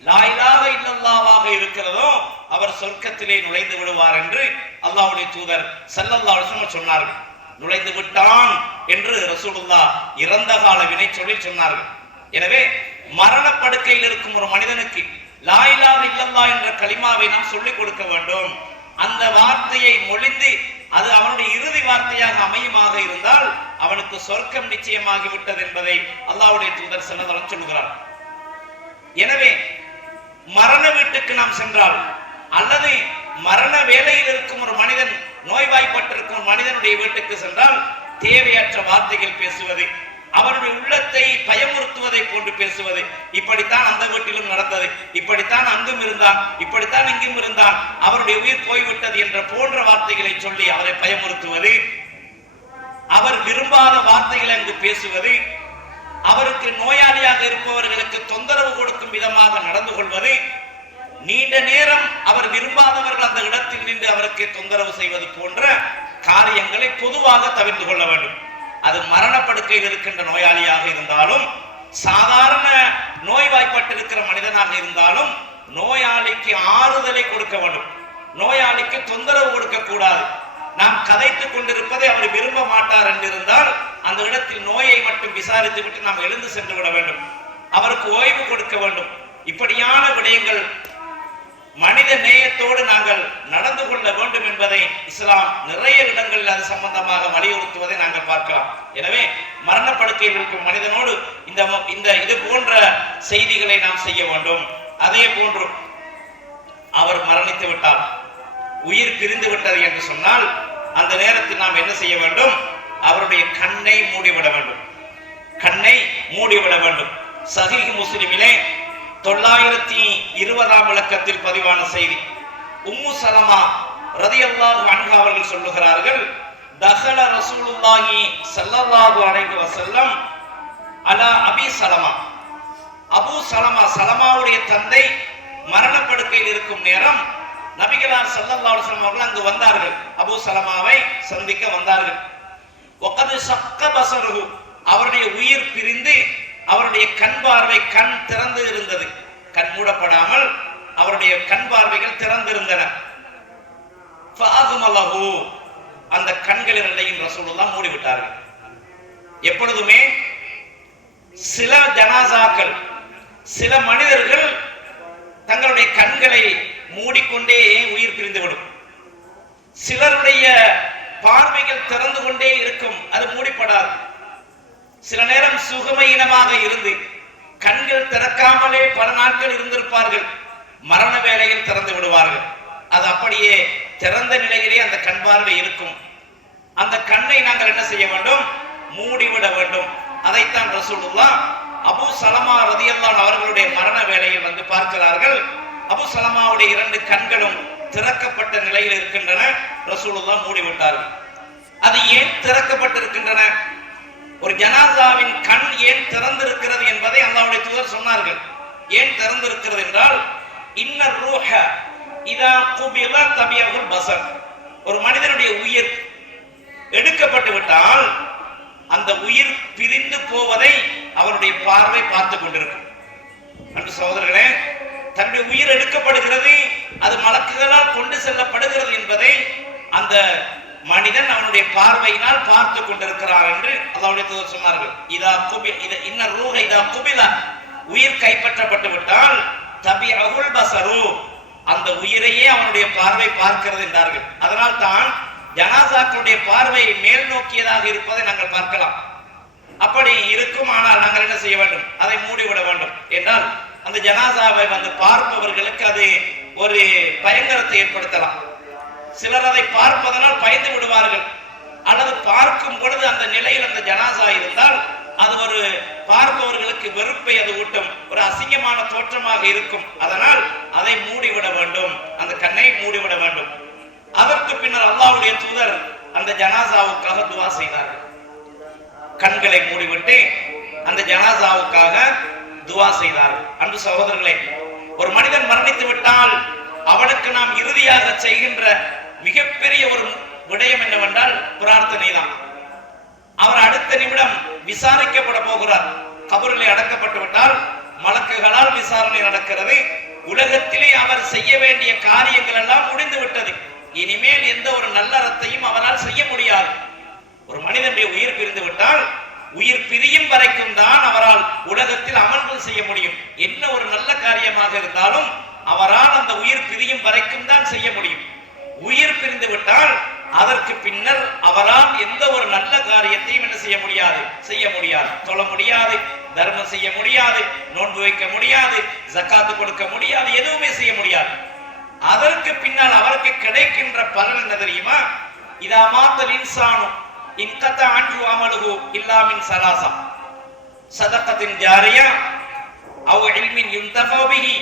லா இலாஹ இல்லல்லாஹ்வாக இருக்கிறதோ அவர் சொர்க்கத்திலே நுழைந்து விடுவார் என்று அல்லாஹ்வுடைய தூதர் ஸல்லல்லாஹு அலைஹி வஸல்லம் சொன்னார்கள். நுழைந்து விட்டான் என்று ரசூலுல்லாஹ் இறந்த கால வினை சொல்லி சொன்னார்கள். எனவே மரணப்படுக்கையில் இருக்கும் ஒரு மனிதனுக்கு லா இலாஹ இல்லல்லாஹ் என்ற கலிமாவை நாம் சொல்லிக் கொடுக்க வேண்டும். அந்த வார்த்தையை மொழிந்து அது அவனுடைய இறுதி வார்த்தையாக அமையுமாக இருந்தால் அவனுக்கு சொர்க்கம் நிச்சயமாகி விட்டது என்பதை அல்லாஹ்வுடைய தூதர் ஸல்லல்லாஹு அலைஹி வஸல்லம் சொல்கிறார். எனவே மரண வீட்டுக்கு நாம் சென்றால் அல்லது மரண வேளையில் இருக்கும் ஒரு மனிதன், நோய்வாய்ப்பட்டிருக்கும் ஒரு மனிதனுடைய வீட்டுக்கு சென்றால் தேவையற்ற வார்த்தைகள் பேசுவது, அவருடைய உள்ளத்தை பயமுறுத்துவதை போன்று பேசுவது, இப்படித்தான் அந்த வீட்டிலும் நடந்தது, இப்படித்தான் அங்கும் இருந்தான், இப்படித்தான் இங்கும் இருந்தான், அவருடைய உயிர் போய்விட்டது என்ற போன்ற வார்த்தைகளை சொல்லி அவரை பயமுறுத்துவது, அவர் விரும்பாத வார்த்தைகளை அங்கு பேசுவது, அவருக்கு நோயாளியாக இருப்பவர்களுக்கு தொந்தரவு கொடுக்கும் விதமாக நடந்து கொள்வது, நீண்ட நேரம் அவர் விரும்பாதவர்கள் அந்த இடத்தில் நின்று அவருக்கு தொந்தரவு செய்வது போன்ற காரியங்களை பொதுவாக தவிர்த்து கொள்ள வேண்டும். அது மரணப்படுக்கையில் இருக்கின்ற நோயாளியாக இருந்தாலும் சாதாரண நோய்வாய்ப்பட்டிருக்கிற மனிதனாக இருந்தாலும் நோயாளிக்கு ஆறுதலை கொடுக்க வேண்டும், நோயாளிக்கு தொந்தரவு கொடுக்க கூடாது. நாம் கதைத்துக் கொண்டிருப்பதை அவர் விரும்ப மாட்டார் என்றிருந்தால் அந்த இடத்தில் நோயை மட்டும் விசாரித்து விட்டு நாம் எழுந்து சென்று விட வேண்டும், அவருக்கு ஓய்வு கொடுக்க வேண்டும். இப்படியான விடயங்கள் மனித நேயத்தோடு நாங்கள் நடந்து கொள்ள வேண்டும் என்பதை இஸ்லாம் நிறைய இடங்களில் அது சம்பந்தமாக வலியுறுத்துவதை நாங்கள் பார்க்கலாம். எனவே மரணப்படுக்கையில் இருக்கும் மனிதனோடு இந்த இது போன்ற செய்திகளை நாம் செய்ய வேண்டும். அதே போன்று அவர் மரணித்து விட்டார், உயிர் பிரிந்து விட்டது என்று சொன்னால் அந்த நேரத்தில் நாம் என்ன செய்ய வேண்டும்? அவருடைய கண்ணை மூடிவிட வேண்டும், கண்ணை மூடிவிட வேண்டும். சஹீஹ் முஸ்லிமிலே 920ஆம் இலக்கத்தில் பதிவான செய்தி. உம்மு சலமா ரலியல்லாஹு அன்ஹா அவர்கள் சொல்லுகிறார்கள், தஹல ரசூலுல்லாஹி ஸல்லல்லாஹு அலைஹி வஸல்லம் அலா அபி சலமா. அபூ சலமா, சலமாவுடைய தந்தை மரணப்படுக்கையில் இருக்கும் நேரம் நபிகளார் ஸல்லல்லாஹு அலைஹி வஸல்லம் அவர்கள் அங்கு வந்தார்கள், அபூ சலமாவை சந்திக்க வந்தார்கள். வகது ஷக்க பஸருஹு, அவருடைய உயிர் பிரிந்து அவருடைய கண் பார்வை, கண் திறந்து இருந்தது, கண் மூடப்படாமல் அவருடைய கண் பார்வைகள் திறந்திருந்தன. ஃபஅக்மலஹு, அந்த கண்கள் இரண்டையும் ரசூலுல்லாஹ் மூடிவிட்டார்கள். எப்பொழுதுமே சில ஜனாசாக்கள், சில மனிதர்கள் தங்களுடைய கண்களை மூடிக்கொண்டே உயிர் பிரிந்துவிடும், சிலருடைய பார்வைகள் திறந்து கொண்டே இருக்கும், அது மூடிப்படாது. சில நேரம் சுகமீனமாக இருந்து கண்கள் திறக்காமலே பல நாட்கள் இருந்திருப்பார்கள், மரண வேளையில் திறந்து விடுவார்கள். அது அப்படியே திறந்த நிலையிலே அந்த கண் பார்வை இருக்கும். அந்த கண்ணை நாங்கள் என்ன செய்ய வேண்டும்? மூடிவிட வேண்டும். அதைத்தான் ரசூலுல்லாஹ் அபூ சலமா ரலியல்லாஹு அவர்களுடைய மரண வேளையில் வந்து பார்க்கிறார்கள். அபூ சலமாவுடைய இரண்டு கண்களும் திறக்கப்பட்ட நிலையில் இருக்கின்றன, ரசூலுல்லாஹ் மூடிவிட்டார்கள். அது ஏன் திறக்கப்பட்டிருக்கின்றன? ஒரு ஜனாசாவின் கண் ஏன் திறந்திருக்கிறது என்பதை அல்லாஹ்வுடைய தூதர் சொன்னார்கள். ஏன் திறந்திருக்கிறது என்றால், இன்ன ரூஹ இதா குபில தபியகுல் பஸர், ஒரு மனிதனுடைய உயிர் எடுக்கப்பட்டு விட்டால் அந்த உயிர் பிரிந்து போவதை அவருடைய பார்வை பார்த்து கொண்டிருக்கும். அன்பு சகோதரர்களே, தன்னுடைய உயிர் எடுக்கப்படுகிறது, அது மலக்குகளால் கொண்டு செல்லப்படுகிறது என்பதை அந்த மனிதன் அவனுடைய பார்வையினால் பார்த்து கொண்டிருக்கிறார் என்று அல்லாஹ்வுடைய தூதர் சொன்னார்கள். இன்ன ரூஹ இதா குபில, உயிர் கைப்பற்றப்பட்டு விட்டால் தபியகுல் பஸரு, அந்த உயிரையே அவனுடைய பார்வை பார்க்கிறது என்றார்கள். அதனால் தான் ஜனாசாக்களுடைய பார்வை மேல் நோக்கியதாக இருப்பதை நாங்கள் பார்க்கலாம். அப்படி இருக்கும், ஆனால் நாங்கள் என்ன செய்ய வேண்டும்? அதை மூடிவிட வேண்டும். என்றால் அந்த ஜனாசாவை வந்து பார்ப்பவர்களுக்கு அது ஒரு பயங்கரத்தை ஏற்படுத்தலாம். சிலர் அதை பார்ப்பதனால் பயந்து விடுவார்கள், அல்லது பார்க்கும் பொழுது அந்த நிலையில் அந்த ஜனாசா இருந்தால் அது ஒரு பார்ப்பவர்களுக்கு வெறுப்பை அது ஊட்டும், ஒரு அசிங்கமான தோற்றமாக இருக்கும். அதனால் அதை மூடிவிட வேண்டும், அந்த கண்ணை மூடிவிட வேண்டும். அதற்கு பின்னர் அல்லாஹ்வுடைய தூதர் அந்த ஜனாசாவுக்காக துஆ செய்தார்கள். கண்களை மூடிவிட்டு அந்த ஜனாசாவுக்காக துஆ செய்தார்கள். அன்பு சகோதரர்களே, ஒரு மனிதன் மரணித்து விட்டால் அவனுக்கு நாம் இறுதியாக செய்கின்ற மிகப்பெரிய ஒரு விடயம் என்னவென்றால் பிரார்த்தனை தான். அவர் அடுத்த நிமிடம் விசாரிக்கப்பட போகிறார். கபரிலே அடக்கப்பட்டு விட்டால் மலக்குகளால் விசாரணை நடக்கிறது. உலகத்திலே அவர் செய்ய வேண்டிய காரியங்கள் எல்லாம் முடிந்து விட்டது. இனிமேல் எந்த ஒரு நல்லறத்தையும் அவரால் செய்ய முடியாது. ஒரு மனிதனுடைய உயிர் பிரிந்து விட்டால் உயிர் பிரியும் வரைக்கும் தான் அவரால் உலகத்தில் அமல்கள் செய்ய முடியும். என்ன ஒரு நல்ல காரியமாக இருந்தாலும் அவரால் அந்த உயிர் பிரியும் வரைக்கும் தான் செய்ய முடியும். உயிர் பிரிந்து விட்டால் அதற்கு பின்னர் அவரால் எந்த ஒரு நல்ல காரியத்தையும் என்ன செய்ய முடியாது. தொழ முடியாது, தர்மம் செய்ய முடியாது, நோன்பு வைக்க முடியாது, ஜக்காத்து கொடுக்க முடியாது, எதுவுமே செய்ய முடியாது. அதற்கு பின்னால் அவருக்கு கிடைக்கின்ற பலன் என்ன தெரியுமா? இதா மாத்தல் இன்சானு இன்கத அன்ஹு அமலுஹு இல்லா மின் ஸலாஸா ஸதகத்தின் ஜாரியா அவ் இல்மின் யுன்தஃபா பிஹி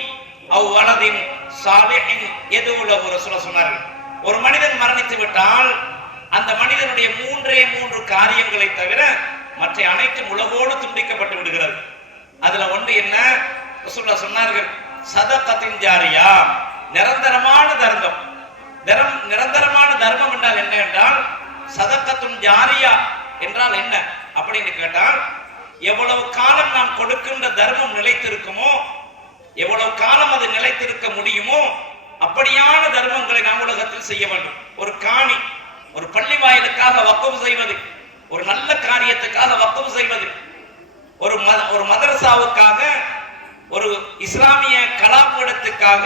அவ் வலதின் ஸாலிஹின் யதுஉ லஹு. ரசூலுல்லாஹ் சொன்னார்கள், ஒரு மனிதன் மரணித்து விட்டால் அந்த மனிதனுடைய மூன்று காரியங்களை தவிர மற்ற அனைத்தும் உலகோடு துண்டிக்கப்பட்டு விடுகிறது. அதுல ஒன்று என்ன? ரசூலுல்லாஹ் சொன்னார்கள், ஸதகத்தின் ஜாரியா, நிரந்தரமான தர்மம். நிரந்தரமான தர்மம் என்றால் என்ன என்றால், சதக்கத்துன் ஜாரியா என்றால் என்ன அப்படின்னு கேட்டால், எவ்வளவு காலம் நாம் கொடுக்கின்ற தர்மம் நிலைத்திருக்குமோ, எவ்வளவு காலம் அது நிலைத்திருக்க முடியுமோ அப்படியான தர்மங்களை நாம் உலகத்தில் செய்ய வேண்டும். ஒரு காணி, ஒரு பள்ளி வாயிலுக்காக வக்ஃப் செய்வது, ஒரு நல்ல காரியத்துக்காக வக்ஃப் செய்வது, ஒரு மதரசாவுக்காக, ஒரு இஸ்லாமிய கலாபீடத்துக்காக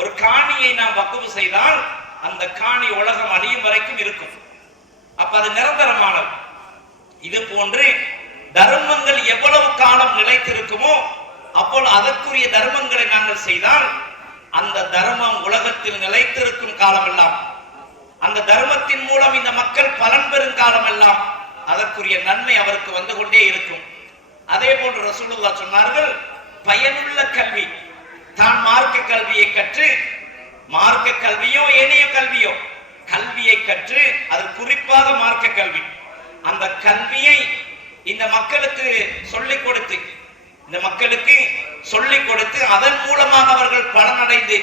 ஒரு காணியை நாம் வக்ஃப் செய்தால் அந்த காணி உலகம் அழியும் வரைக்கும் இருக்கும். அப்ப அது நிரந்தரமானது. இது போன்று தர்மங்கள் எவ்வளவு காலம் நிலைத்திருக்குமோ அப்போது அதற்குரிய தர்மங்களை நாங்கள் செய்தால் அந்த தர்மம் உலகத்தில் நிலைத்திருக்கும் காலமெல்லாம், அந்த தர்மத்தின் மூலம் இந்த மக்கள் பலன் பெறும் காலமெல்லாம் அதற்குரிய நன்மை அவருக்கு வந்து கொண்டே இருக்கும். அதே போன்று ரசூலுல்லாஹ் சொன்னார்கள், பயனுள்ள கல்வி, தான் மார்க்க கல்வியை கற்று, மார்க்க கல்வியோ ஏனைய கல்வியோ, கல்வியை கற்று, அது குறிப்பாக மார்க்க கல்வி, அந்த கல்வியை இந்த மக்களுக்கு சொல்லிக் கொடுத்து அதன் மூலமாக அவர்கள் பலனடைந்து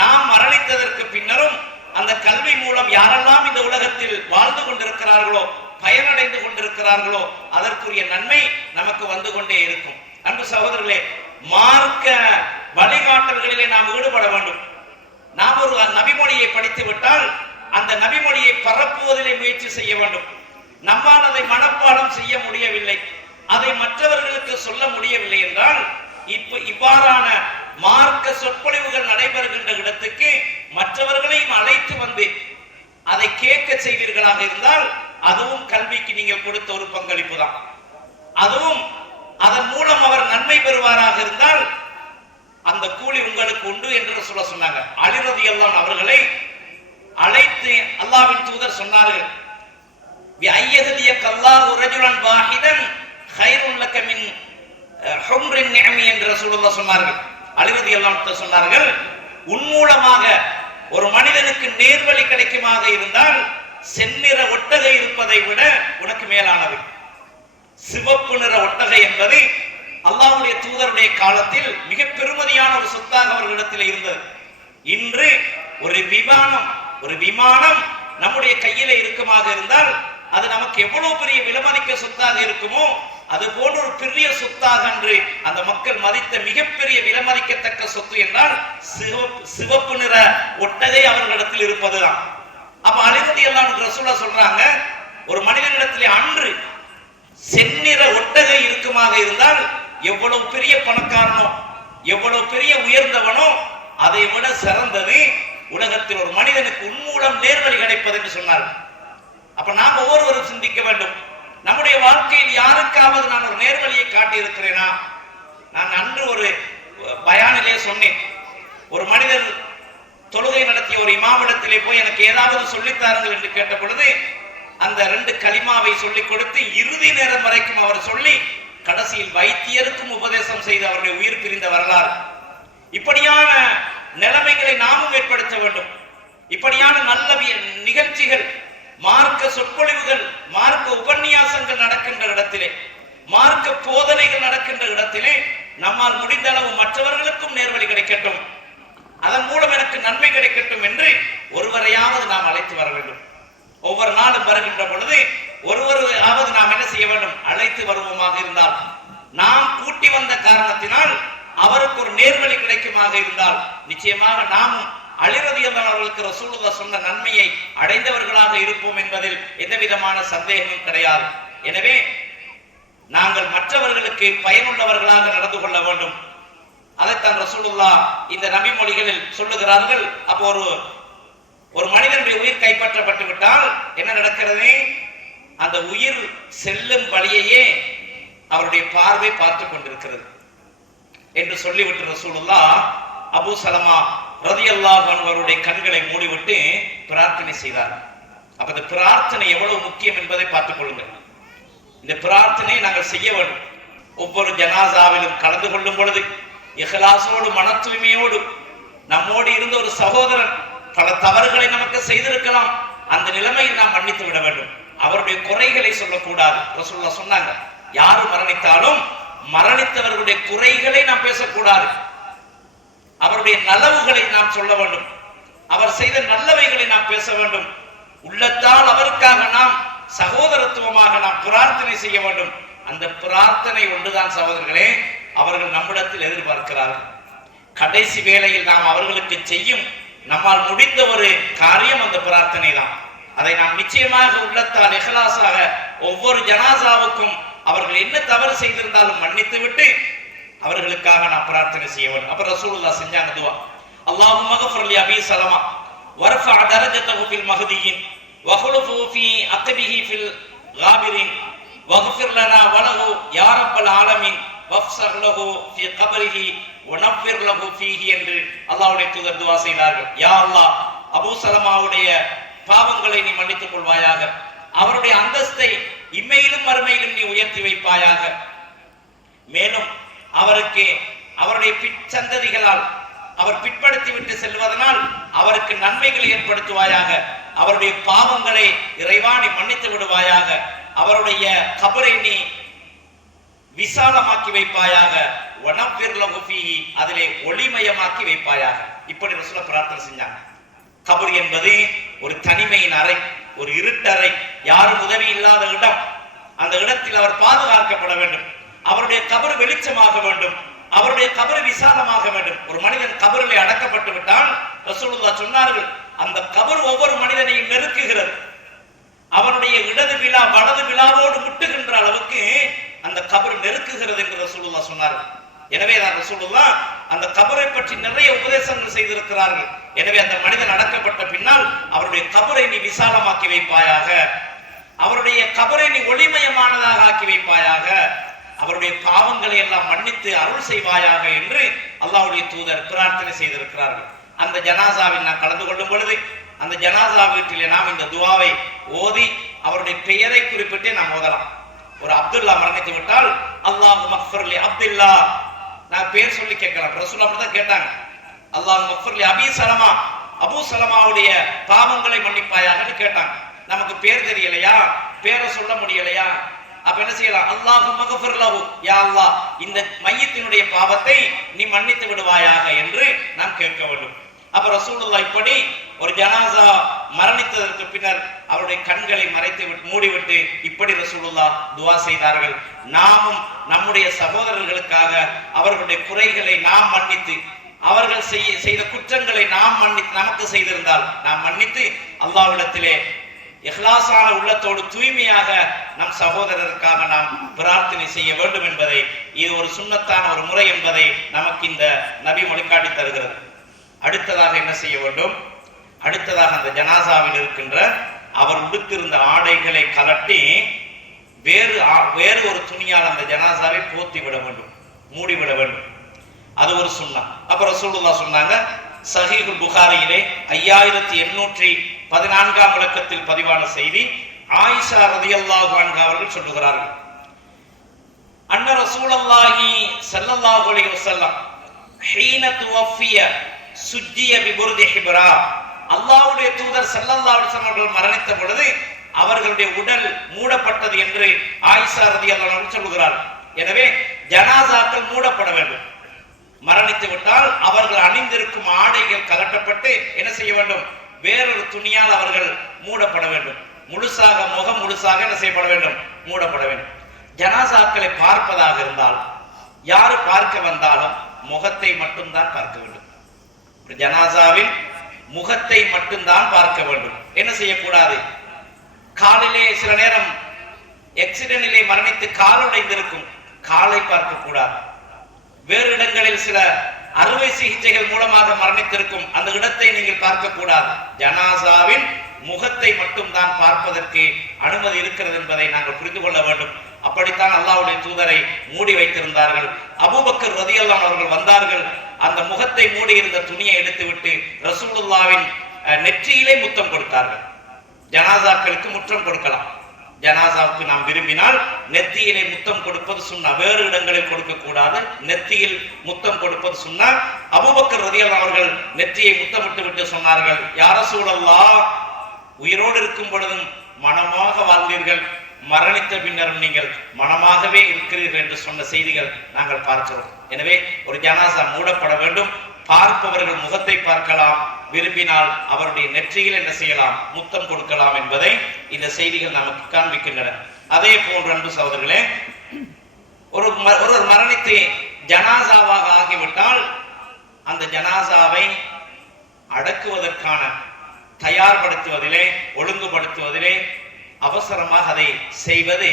நாம் மரணித்ததற்கு பின்னரும் அந்த கல்வி மூலம் யாரெல்லாம் இந்த உலகத்தில் வாழ்ந்து கொண்டிருக்கிறார்களோ, பயனடைந்து கொண்டிருக்கிறார்களோ அதற்குரிய நன்மை நமக்கு வந்து கொண்டே இருக்கும். அன்பு சகோதரர்களே, மார்க்க வழிகாட்டல்களிலே நாம் ஈடுபட வேண்டும். நாம் ஒரு நபிமொழியை படித்து விட்டால் அந்த நபிமொழியை பரப்புவதிலே முயற்சி செய்ய வேண்டும். நம்மால் அதை மனப்பாடம் செய்ய முடியவில்லை, அதை மற்றவர்களுக்கு சொல்ல முடியவில்லை என்றால் இவ்வாறான மார்க்க சொற்பொழிவுகள் நடைபெறுகின்ற இடத்துக்கு மற்றவர்களையும் அழைத்து வந்து அதை கேட்க செய்வீர்களாக இருந்தால் அதுவும் கல்விக்கு நீங்கள் கொடுத்த ஒரு பங்களிப்பு தான். அதுவும் அதன் மூலம் அவர் நன்மை பெறுவாராக இருந்தால் அந்த கூலி உங்களுக்கு உண்டு என்று சொன்னாங்க. அலி ரலியல்லாஹு அவர்களை அழைத்து அல்லாஹ்வின் தூதர் சொன்னார்கள், என்று ரசூலுல்லாஹ் சொன்னார்கள். அலி ரலியல்லாஹு சொன்னார்கள், உன் மூலமாக ஒரு மனிதனுக்கு நேர்வழி கிடைக்குமாக இருந்தால் செந்நிற ஒட்டகை இருப்பதை விட உனக்கு மேலானது. சிவப்பு நிற ஒட்டகை என்பது அல்லாஹ்வுடைய தூதருடைய காலத்தில் மிக பெருமதியான ஒரு சொத்தாக அவர்களிடத்தில் இருந்தது. இன்று ஒரு விமானம் நம்முடைய கையில இருக்குமாக இருந்தால் அது நமக்கு எவ்வளவு பெரிய விலைமதிக்க சொத்தாக இருக்குமோ அது போன்ற ஒரு பெரிய சொத்தாக அன்று அந்த மக்கள் மதித்த மிகப்பெரிய விலைமதிக்கத்தக்க சொத்து என்றால் சிவப்பு நிற ஒட்டகை அவர்களிடத்தில் இருப்பதுதான். அப்ப அலி ரலியல்லாஹு அன்ஹு ரசூலுல்லாஹ் சொல்றாங்க, ஒரு மனிதனிடத்திலே அன்று செந்நிற ஒட்டகை இருக்குமாக இருந்தால் எவ்வளவு பெரிய பணக்காரனோ, எவ்வளவு பெரிய உயர்ந்தவனோ அதை விட சிறந்தது உலகத்தில் ஒரு மனிதனுக்கு உன்மூலம் நேர்வழி கிடைப்பது என்று சொன்னார். அப்ப நாம் ஒவ்வொருவரும் சிந்திக்க வேண்டும், நம்முடைய வாழ்க்கையில் யாருக்காவது நான் ஒரு நேர்வழியை காட்டி இருக்கிறேனா? நான் அன்று ஒரு பயானிலே சொன்னேன், ஒரு மனிதர் தொழுகை நடத்திய ஒரு இமாமிடத்திலே போய் எனக்கு ஏதாவது சொல்லித்தாருங்கள் என்று கேட்ட பொழுது அந்த 2 கலிமாவை சொல்லிக் கொடுத்து இறுதி நேரம் வரைக்கும் அவர் சொல்லி கடைசியில் வைத்தியருக்கும் உபதேசம் செய்து அவருடைய உயிர் பிரிந்த வரலாறு. இப்படியான நிலைமைகளை நாமும் ஏற்படுத்த வேண்டும். இப்படியான நல்ல நிகழ்ச்சிகள், மார்க்க சொற்பொழிவுகள், மார்க்க உபன்யாசங்கள் நடக்கின்ற இடத்திலே, மார்க்க போதனைகள் நடக்கின்ற இடத்திலே நம்மால் முடிந்த அளவு மற்றவர்களுக்கும் நேர்வழி கிடைக்கட்டும், அதன் மூலம் எனக்கு நன்மை கிடைக்கட்டும் என்று ஒருவரையாவது நாம் அழைத்து வர வேண்டும். ஒவ்வொரு நாளும் வருகின்ற பொழுது ஒருவரையாவது நாம் என்ன செய்ய வேண்டும்? அழைத்து வருவோமாக இருந்தால், நாம் கூட்டி வந்த காரணத்தினால் அவருக்கு ஒரு நேர்வழி கிடைக்குமாக இருந்தால் நிச்சயமாக நாமும் அலி ரலியல்லாஹு அவர்களுக்கு ரசூலுல்லாஹ் சொன்ன நன்மையை அடைந்தவர்களாக இருப்போம் என்பதில் எந்த விதமான சந்தேகமும் கிடையாது. எனவே நாங்கள் மற்றவர்களுக்கு பயனுள்ளவர்களாக நடந்து கொள்ள வேண்டும். அதைத்தான் ரசூலுல்லாஹ் இந்த நபி மொழிகளில் சொல்லுகிறார்கள். அப்போ ஒரு மனிதனுடைய உயிர் கைப்பற்றப்பட்டு விட்டால் என்ன நடக்கிறது? அந்த உயிர் செல்லும் வழியையே அவருடைய பார்வை பார்த்து கொண்டிருக்கிறது என்று சொல்லிவிட்டு ரசூலுல்லாஹ் அபூ சலமா ரலியல்லாஹு அன்ஹு அவருடைய கண்களை மூடிவிட்டு பிரார்த்தனை செய்தார். அப்ப இந்த பிரார்த்தனை எவ்வளவு முக்கியம் என்பதை பார்த்துக் கொள்ளுங்கள். இந்த பிரார்த்தனை நாங்கள் செய்ய வேண்டும். ஒவ்வொரு ஜனாசாவிலும் கலந்து கொள்ளும் பொழுது இஹ்லாஸோடு, மன தூய்மையோடு, நம்மோடு இருந்த ஒரு சகோதரன் பல தவறுகளை நமக்கு செய்திருக்கலாம், அந்த நிலைமையில் நாம் மன்னித்து விட வேண்டும். அவருடைய குறைகளை சொல்லக்கூடாது. ரசூலுல்லாஹ் சொன்னாங்க, யாரு மரணித்தாலும் மரணித்தவர்களுடைய குறைகளை நாம் பேசக்கூடாது, அவருடைய நலவுகளை நாம் சொல்ல வேண்டும், அவர் செய்த நல்லவைகளை நாம் பேச வேண்டும். உள்ளத்தால் அவருக்காக நாம் சகோதரத்துவமாக நாம் பிரார்த்தனை செய்ய வேண்டும். அந்த பிரார்த்தனை ஒன்றுதான் சகோதரர்களே அவர்கள் நம்மிடத்தில் எதிர்பார்க்கிறார்கள். கடைசி வேளையில் நாம் அவர்களுக்கு செய்யும் நம்மால் முடிந்த ஒரு காரியம் அந்த பிரார்த்தனை தான். அதை நாம் நிச்சயமாக உள்ளத்தால் இஹ்லாஸாக ஒவ்வொரு ஜனாசாவுக்கும் அவர்கள் என்ன தவறு செய்திருந்தாலும் மன்னித்து விட்டு அவர்களுக்காக நாம் பிரார்த்தனை செய்ய வேண்டும். அப்ப ரசூலுல்லாஹ் செஞ்சாங்க துஆ, அல்லாஹும்ம கஃபிர் லி அபீ ஸலமா வர்ஃபஅ தரஜதஹு ஃபில் மஹ்தியின் வஹ்லுஃபு ஃபீ அக்பிஹி ஃபில் காபிரின் வக்ஃபிர் லனா வலஹு யா ரப்பல் ஆலமீன் வஃப்ஸஹ் லஹு ஃபீ கப்ரிஹி வனஃபிர் லஹு ஃபீஹி என்று அல்லாஹ்வுடைய தூதர் துஆ செய்தார்கள். யா அல்லாஹ், அபூ சலமாவுடைய பாவங்களை நீ மன்னித்துக் கொள்வாயாக, அவருடைய அந்தஸ்தை இம்மையிலும் மறுமையிலும் நீ உயர்த்தி வைப்பாயாக, மேலும் அவருக்கு அவருடைய பிற்சந்ததிகளால் அவர் பிற்படுத்தி விட்டு செல்வதனால் அவருக்கு நன்மைகளை ஏற்படுத்துவாயாக, அவருடைய பாவங்களை இறைவானி மன்னித்து விடுவாயாக, அவருடைய கபரை நீ விசாலமாக்கி வைப்பாயாக, வனஃபிர் லஹு ஃபீஹி அதிலே ஒளிமயமாக்கி வைப்பாயாக. இப்படி ரசூலுல்லாஹ் பிரார்த்தனை செஞ்சாங்க. கபர் என்பது ஒரு தனிமையின் அறை, ஒரு இருட்டறை, யாரும் உதவி இல்லாத இடம். அந்த இடத்தில் அவர் பாதுகாக்கப்பட வேண்டும். அவருடைய கபர் வெளிச்சமாக வேண்டும், அவருடைய கபர் விசாலமாக வேண்டும். ஒரு மனிதன் கபரிலே அடக்கப்பட்டு விட்டால் ரசூலுல்லாஹ் சொன்னார்கள், அந்த கபர் ஒவ்வொரு மனிதனையும் நெருக்குகிறது. அவனுடைய இடது விழா வலது விழாவோடு முட்டுகின்ற அளவுக்கு அந்த கபர் நெருக்குகிறது என்று ரசூலுல்லாஹ் சொன்னார்கள். எனவே தான் ரசூலுல்லாஹ் அந்த கபரை பற்றி நிறைய உபதேசங்கள் செய்திருக்கிறார்கள். எனவே அந்த மனிதன் அடக்கப்பட்ட பின்னால் அவருடைய கபரை நீ விசாலமாக்கி வைப்பாயாக, அவருடைய கபரை நீ ஒளிமயமானதாக ஆக்கி வைப்பாயாக, அவருடைய பாவங்களை எல்லாம் மன்னித்து அருள் செய்வாயாக என்று அல்லாஹ்வுடைய தூதர் பிரார்த்தனை செய்திருக்கிறார்கள். அந்த ஜனாசாவில் நான் கலந்து கொள்ளும் பொழுது அந்த ஜனாசா வீட்டிலே நாம் இந்த துஆவை ஓதி அவருடைய பெயரை குறிப்பிட்டு நாம் ஓதலாம். ஒரு அப்துல்லா மரணித்து விட்டால் அல்லாஹும்ம கஃபிர் லி அப்துல்லா, நான் பேர் சொல்லி கேட்கலாம். ரசூல் அப்படிதான் கேட்டாங்க, அல்லாஹும்ம கஃபிர் லி அபீ சலமா, அபூ சலமாவுடைய பாவங்களை மன்னிப்பாயாகன்னு கேட்டாங்க. நமக்கு பேர் தெரியலையா, பேரை சொல்ல முடியலையா, அப்ப என்ன செய்யலாம்? அல்லாஹும்ம கஃபிர் லஹு, யா அல்லாஹ் இந்த மையத்தினுடைய பாவத்தை நீ மன்னித்து விடுவாயாக என்று நாம் கேட்க வேண்டும். அப்ப ரசூலுல்லாஹ் இப்படி ஒரு ஜனாசா மரணித்ததற்கு பின்னர் அவருடைய கண்களை மறைத்து மூடிவிட்டு இப்படி ரசூலுல்லாஹ் துஆ செய்தார்கள். நாமும் நம்முடைய சகோதரர்களுக்காக அவர்களுடைய குறைகளை நாம் மன்னித்து, அவர்கள் செய்த குற்றங்களை நாம் மன்னித்து, நமக்கு செய்திருந்தால் நாம் மன்னித்து அல்லாஹ்விடத்திலே இஹ்லாஸான உள்ளத்தோடு தூய்மையாக நம் சகோதரருக்காக நாம் பிரார்த்தனை செய்ய வேண்டும் என்பதை, இது ஒரு சுன்னத்தான ஒரு முறை என்பதை நமக்கு இந்த நபி மொழிகாட்டி தருகிறது. அடுத்ததாக என்ன செய்ய வேண்டும்? அடுத்ததாக அந்த ஜனாசாவில் இருக்கின்ற அவர் உடுத்திருந்த ஆடைகளை கலட்டி வேறு ஒரு துணியால் அந்த ஜனாசாவை போத்தி விட வேண்டும், மூடிவிட வேண்டும். அது ஒரு சுன்னா. அப்புறம் ரசூலுல்லாஹ் சொன்னாங்க, சஹீஹுல் புகாரியிலே 5814 இலக்கத்தில் பதிவான செய்தி, ஆயிஷா ரலியல்லாஹு அன்ஹா அவர்கள் சொல்லுகிறார்கள், அன்ன ரசூலுல்லாஹி ஸல்லல்லாஹு அலைஹி வஸல்லம் ஹீன துவஃபிய சுஜ்ஜிய பிபுர்தி ஹிப்ரா, அல்லாஹ்வுடைய தூதர் ஸல்லல்லாஹு அலைஹி வஸல்லம் அவர்கள் மரணித்த பொழுது அவர்களுடைய உடல் மூடப்பட்டது என்று ஆயிஷா ரலியல்லாஹு அன்ஹா சொல்லுகிறார். எனவே ஜனாசாக்கள் மூடப்பட வேண்டும். மரணித்து விட்டால் அவர்கள் அணிந்திருக்கும் ஆடைகள் கலட்டப்பட்டு என்ன செய்ய வேண்டும்? வேறொரு துணியால் அவர்கள் மூடப்பட வேண்டும். முழுசாக, முகம் முழுசாக என்ன செய்யப்பட வேண்டும்? மூடப்பட வேண்டும். ஜனாசாக்களை பார்ப்பதாக இருந்தால் யாரு பார்க்க வந்தாலும் முகத்தை மட்டும்தான் பார்க்க வேண்டும். ஜனாசாவில் முகத்தை மட்டும்தான் பார்க்க வேண்டும். என்ன செய்யக்கூடாது? காலிலே சில நேரம் ஆக்சிடென்டிலே மரணித்து கால் உடைந்திருக்கும், காலை பார்க்க கூடாது. வேறு இடங்களில் சில அறுவை சிகிச்சைகள் மூலமாக மரணித்திருக்கும், அந்த இடத்தை நீங்கள் பார்க்க கூடாது. ஜனாசாவின் முகத்தை மட்டும் தான் பார்ப்பதற்கு அனுமதி இருக்கிறது என்பதை நாங்கள் புரிந்து கொள்ள வேண்டும். அப்படித்தான் அல்லாஹ்வுடைய தூதரை மூடி வைத்திருந்தார்கள். அபூபக்கர் ரலியல்லாஹு அவர்கள் வந்தார்கள், அந்த முகத்தை மூடி இருந்த துணியை எடுத்துவிட்டு ரசூலுல்லாஹ்வின் நெற்றியிலே முத்தம் கொடுத்தார்கள். ஜனாசாக்களுக்கு முற்றம் கொடுக்கலாம், ஜனாசாவுக்கு நாம் விரும்பினால் நெத்தியிலே முத்தம் கொடுப்பது சுன்னா, வேறு இடங்களில் கொடுக்க கூடாது. நெத்தியில் முத்தம் கொடுப்பது சுன்னா. அபூபக்கர் ரலியல்லாஹு அவர்கள் நெற்றியை முத்தமிட்டு விட்டு சொன்னார்கள், யா ரசூலல்லாஹ், உயிரோடு இருக்கும் பொழுதும் மனமாக வாழ்ந்தீர்கள், மரணித்த பின்னரும் நீங்கள் மனமாகவே இருக்கிறீர்கள் என்று சொன்ன செய்திகள் நாங்கள் பார்க்கிறோம். எனவே ஒரு ஜனாசா மூடப்பட வேண்டும். பார்ப்பவர்கள் முகத்தை பார்க்கலாம், விரும்பினால் அவருடைய நெற்றியில் என்ன செய்யலாம், முத்தம் கொடுக்கலாம் என்பதை இந்த செய்திகள் நமக்கு காண்பிக்கின்றன. அதே போன்று அன்பு சகோதரர்களே, ஒருவர் மரணித்து ஜனாசாவாக ஆகிவிட்டால் அந்த ஜனாசாவை அடக்குவதற்கான தயார்படுத்துவதிலே, ஒழுங்குபடுத்துவதிலே அவசரமாக அதை செய்வது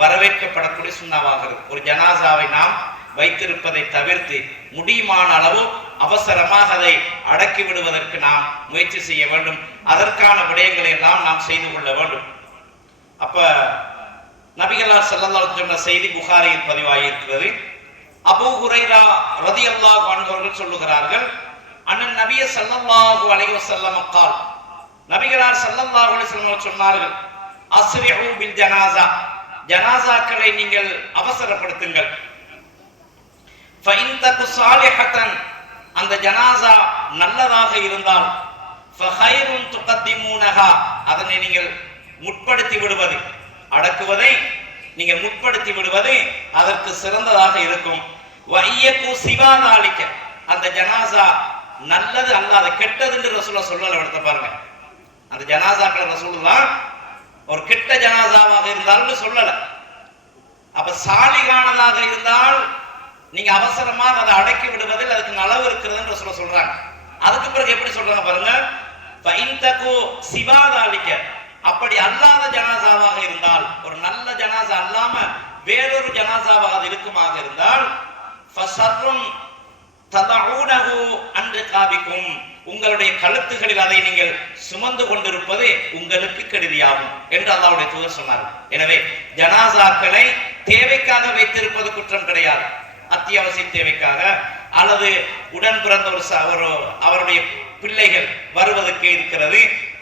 வரவேற்கப்படக்கூடிய சுண்ணாவாகிறது. ஒரு ஜனாசாவை நாம் வைத்திருப்பதை தவிர்த்து முடியுமான அளவு அவசரமாக அதை அடக்கி விடுவதற்கு நாம் முயற்சி செய்ய வேண்டும். அதற்கான விடயங்களை எல்லாம் நாம் செய்து கொள்ள வேண்டும். அப்ப நபிகளார் ஸல்லல்லாஹு அலைஹி வஸல்லம் செய்தி புகாரியில் பதிவாகியிருக்கிறது. அபூ ஹுரைரா ரலியல்லாஹு அன்ஹு அவர்கள் சொல்லுகிறார்கள், அண்ணன் நபிய ஸல்லல்லாஹு அலைஹி வஸல்லம் قال, நபிகளார் ஸல்லல்லாஹு அலைஹி வஸல்லம் சொன்னார்கள், அஸ்ரிஉ பில் ஜனாஸா, ஜனாசாக்களை நீங்கள் அவசரப்படுத்துங்கள். ஃபஇன் தகு ஸாலிஹத்தன், அந்த ஜனாஸா நல்லதாக இருந்தால், ஃபஹைருன் துகத்திமூனஹா, அதனை நீங்கள் முற்படுத்தி விடுவது, அடக்குவதை நீங்கள் முற்படுத்தி விடுவது அதற்கு சிறந்ததாக இருக்கும். வய்யகு சிவாதாலிக்க, அந்த ஜனாஸா நல்லது அல்லாத கெட்டது என்று ரசூலுல்லாஹ் சொல்லல. எடுத்து பாருங்க, அந்த ஜனாசாக்களை ரசூலுல்லாஹ் ஒரு கெட்ட ஜனாசாவாக இருந்தாலும் சொல்லல. அப்ப சாலிகானதாக இருந்தால் நீங்க அவசரமாக அதை அடக்கி விடுவதில் அதுக்கு நலவு இருக்கிறதுன்னு ரசூலுல்லாஹ் சொல்றாங்க. அதுக்கு பிறகு எப்படி சொல்றாங்க பாருங்க, ஃபஇன்தகு சிவாதாலிக்க, அப்படி அல்லாத ஜனாசாவாக இருந்தால், ஒரு நல்ல ஜனாசா அல்லாம வேறொரு ஜனாசாவாக அது இருக்குமாக இருந்தால், ஃபஸர்ரும் ததஊனஹு அன் ரிகாபிக்கும், உங்களுடைய கழுத்துகளில் அதை நீங்கள் சுமந்து கொண்டிருப்பது உங்களுக்கு கெடுதியாகும் என்று அல்லாஹ்வுடைய தூதர் சொன்னார். எனவே ஜனாசாக்களை தேவைக்காக வைத்திருப்பது குற்றம் கிடையாது. அத்தியாவசிய தேவைக்காக அல்லது உடன் பிறந்த ஒரு அவருடைய பிள்ளைகள் வருவதற்கு இருக்கிறது,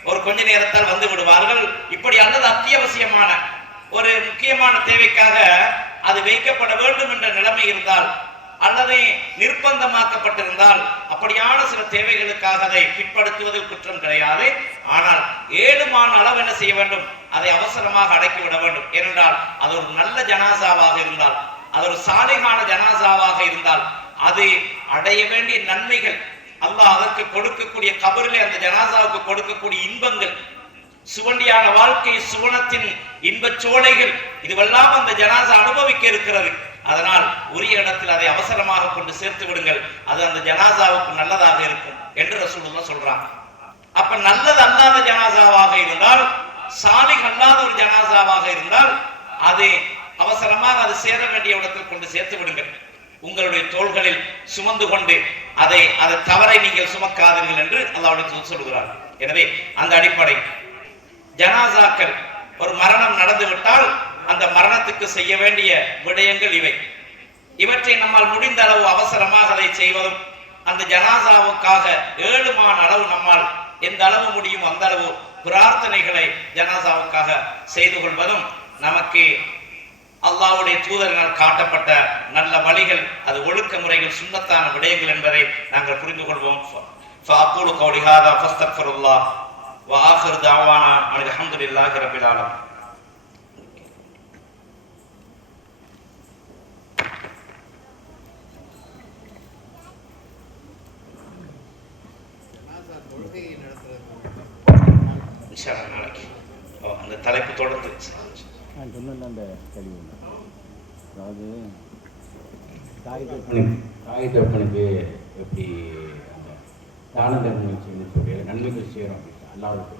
ஒரு கொஞ்ச நேரத்தால் வந்து விடுவார்கள், இப்படி அல்லது அத்தியாவசியமான ஒரு முக்கியமான தேவைக்காக அது வைக்கப்பட வேண்டும் என்ற நிலைமை இருந்தால் அல்லது நிர்பந்தமாக்கப்பட்டிருந்தால் அப்படியான சில தேவைகளுக்காக அதை பிற்படுத்துவதில் குற்றம் கிடையாது. ஆனால் ஏழுமான அளவு என்ன செய்ய வேண்டும், அதை அவசரமாக அடக்கிவிட வேண்டும். ஏனென்றால் அது ஒரு நல்ல ஜனாசாவாக இருந்தால், அது ஒரு சாலிகான ஜனாசாவாக இருந்தால், அது அடைய வேண்டிய நன்மைகள், அல்லாஹ் அதற்கு கொடுக்கக்கூடிய கபரிலே அந்த ஜனாசாவுக்கு கொடுக்கக்கூடிய இன்பங்கள், சுவண்டியான வாழ்க்கை, சுவனத்தின் இன்பச் சோலைகள், இதுவெல்லாம் அந்த ஜனாசா அனுபவிக்க இருக்கிறது. அதனால் உரிய இடத்தில் அதை அவசரமாக கொண்டு சேர்த்து விடுங்கள், அது அந்த ஜனாசாவுக்கு நல்லதாக இருக்கும் என்று ரசூலுல்லாஹ் சொல்றாங்க. அப்ப நல்லது அல்லாத ஜனாசாவாக இருந்தால், சாலிஹ் அல்லாத ஒரு ஜனாசாவாக இருந்தால், அது அவசரமாக அது சேர வேண்டிய இடத்தில் கொண்டு சேர்த்து விடுங்கள். உங்களுடைய தோள்களில் சுமந்து கொண்டு அதை தவறை நீங்கள் சுமக்காதீர்கள் என்று அல்லாஹ் சொல்கிறார். எனவே அந்த அடிப்படை ஜனாசாக்கள், ஒரு மரணம் நடந்துவிட்டால் அந்த மரணத்துக்கு செய்ய வேண்டிய விடயங்கள் இவை. இவற்றை நம்மால் முடிந்த அளவு அவசரமாக அதை செய்வதும், அந்த ஜனாசாவுக்காக ஏழுமான அளவு நம்மால் எந்த அளவு முடியும் அந்த அளவு பிரார்த்தனைகளை ஜனாசாவுக்காக செய்து கொள்வதும் நமக்கு அல்லாஹ்வுடைய தூதரினால் காட்டப்பட்ட நல்ல வழிகள், அது ஒழுக்க முறைகள், சுன்னத்தான விடயங்கள் என்பதை நாங்கள் புரிந்து கொள்வோம். ஃபஅகூலு கௌலி ஹாதா ஃபஸ்தக்ஃபிருல்லாஹ் வ ஆகிரு தஅவானா அனில் ஹம்துலில்லாஹி ரப்பில் ஆலமீன். நாளைக்கு அந்த தலைப்பு தொடர்ந்து அந்த கழிவு, அதாவது தாய் தகப்பனுக்கு எப்படி அந்த தான தர்மம் செய்யணும்னு சொல்லி நன்மைகள் செய்யறோம். அல்லாஹ்வுக்கு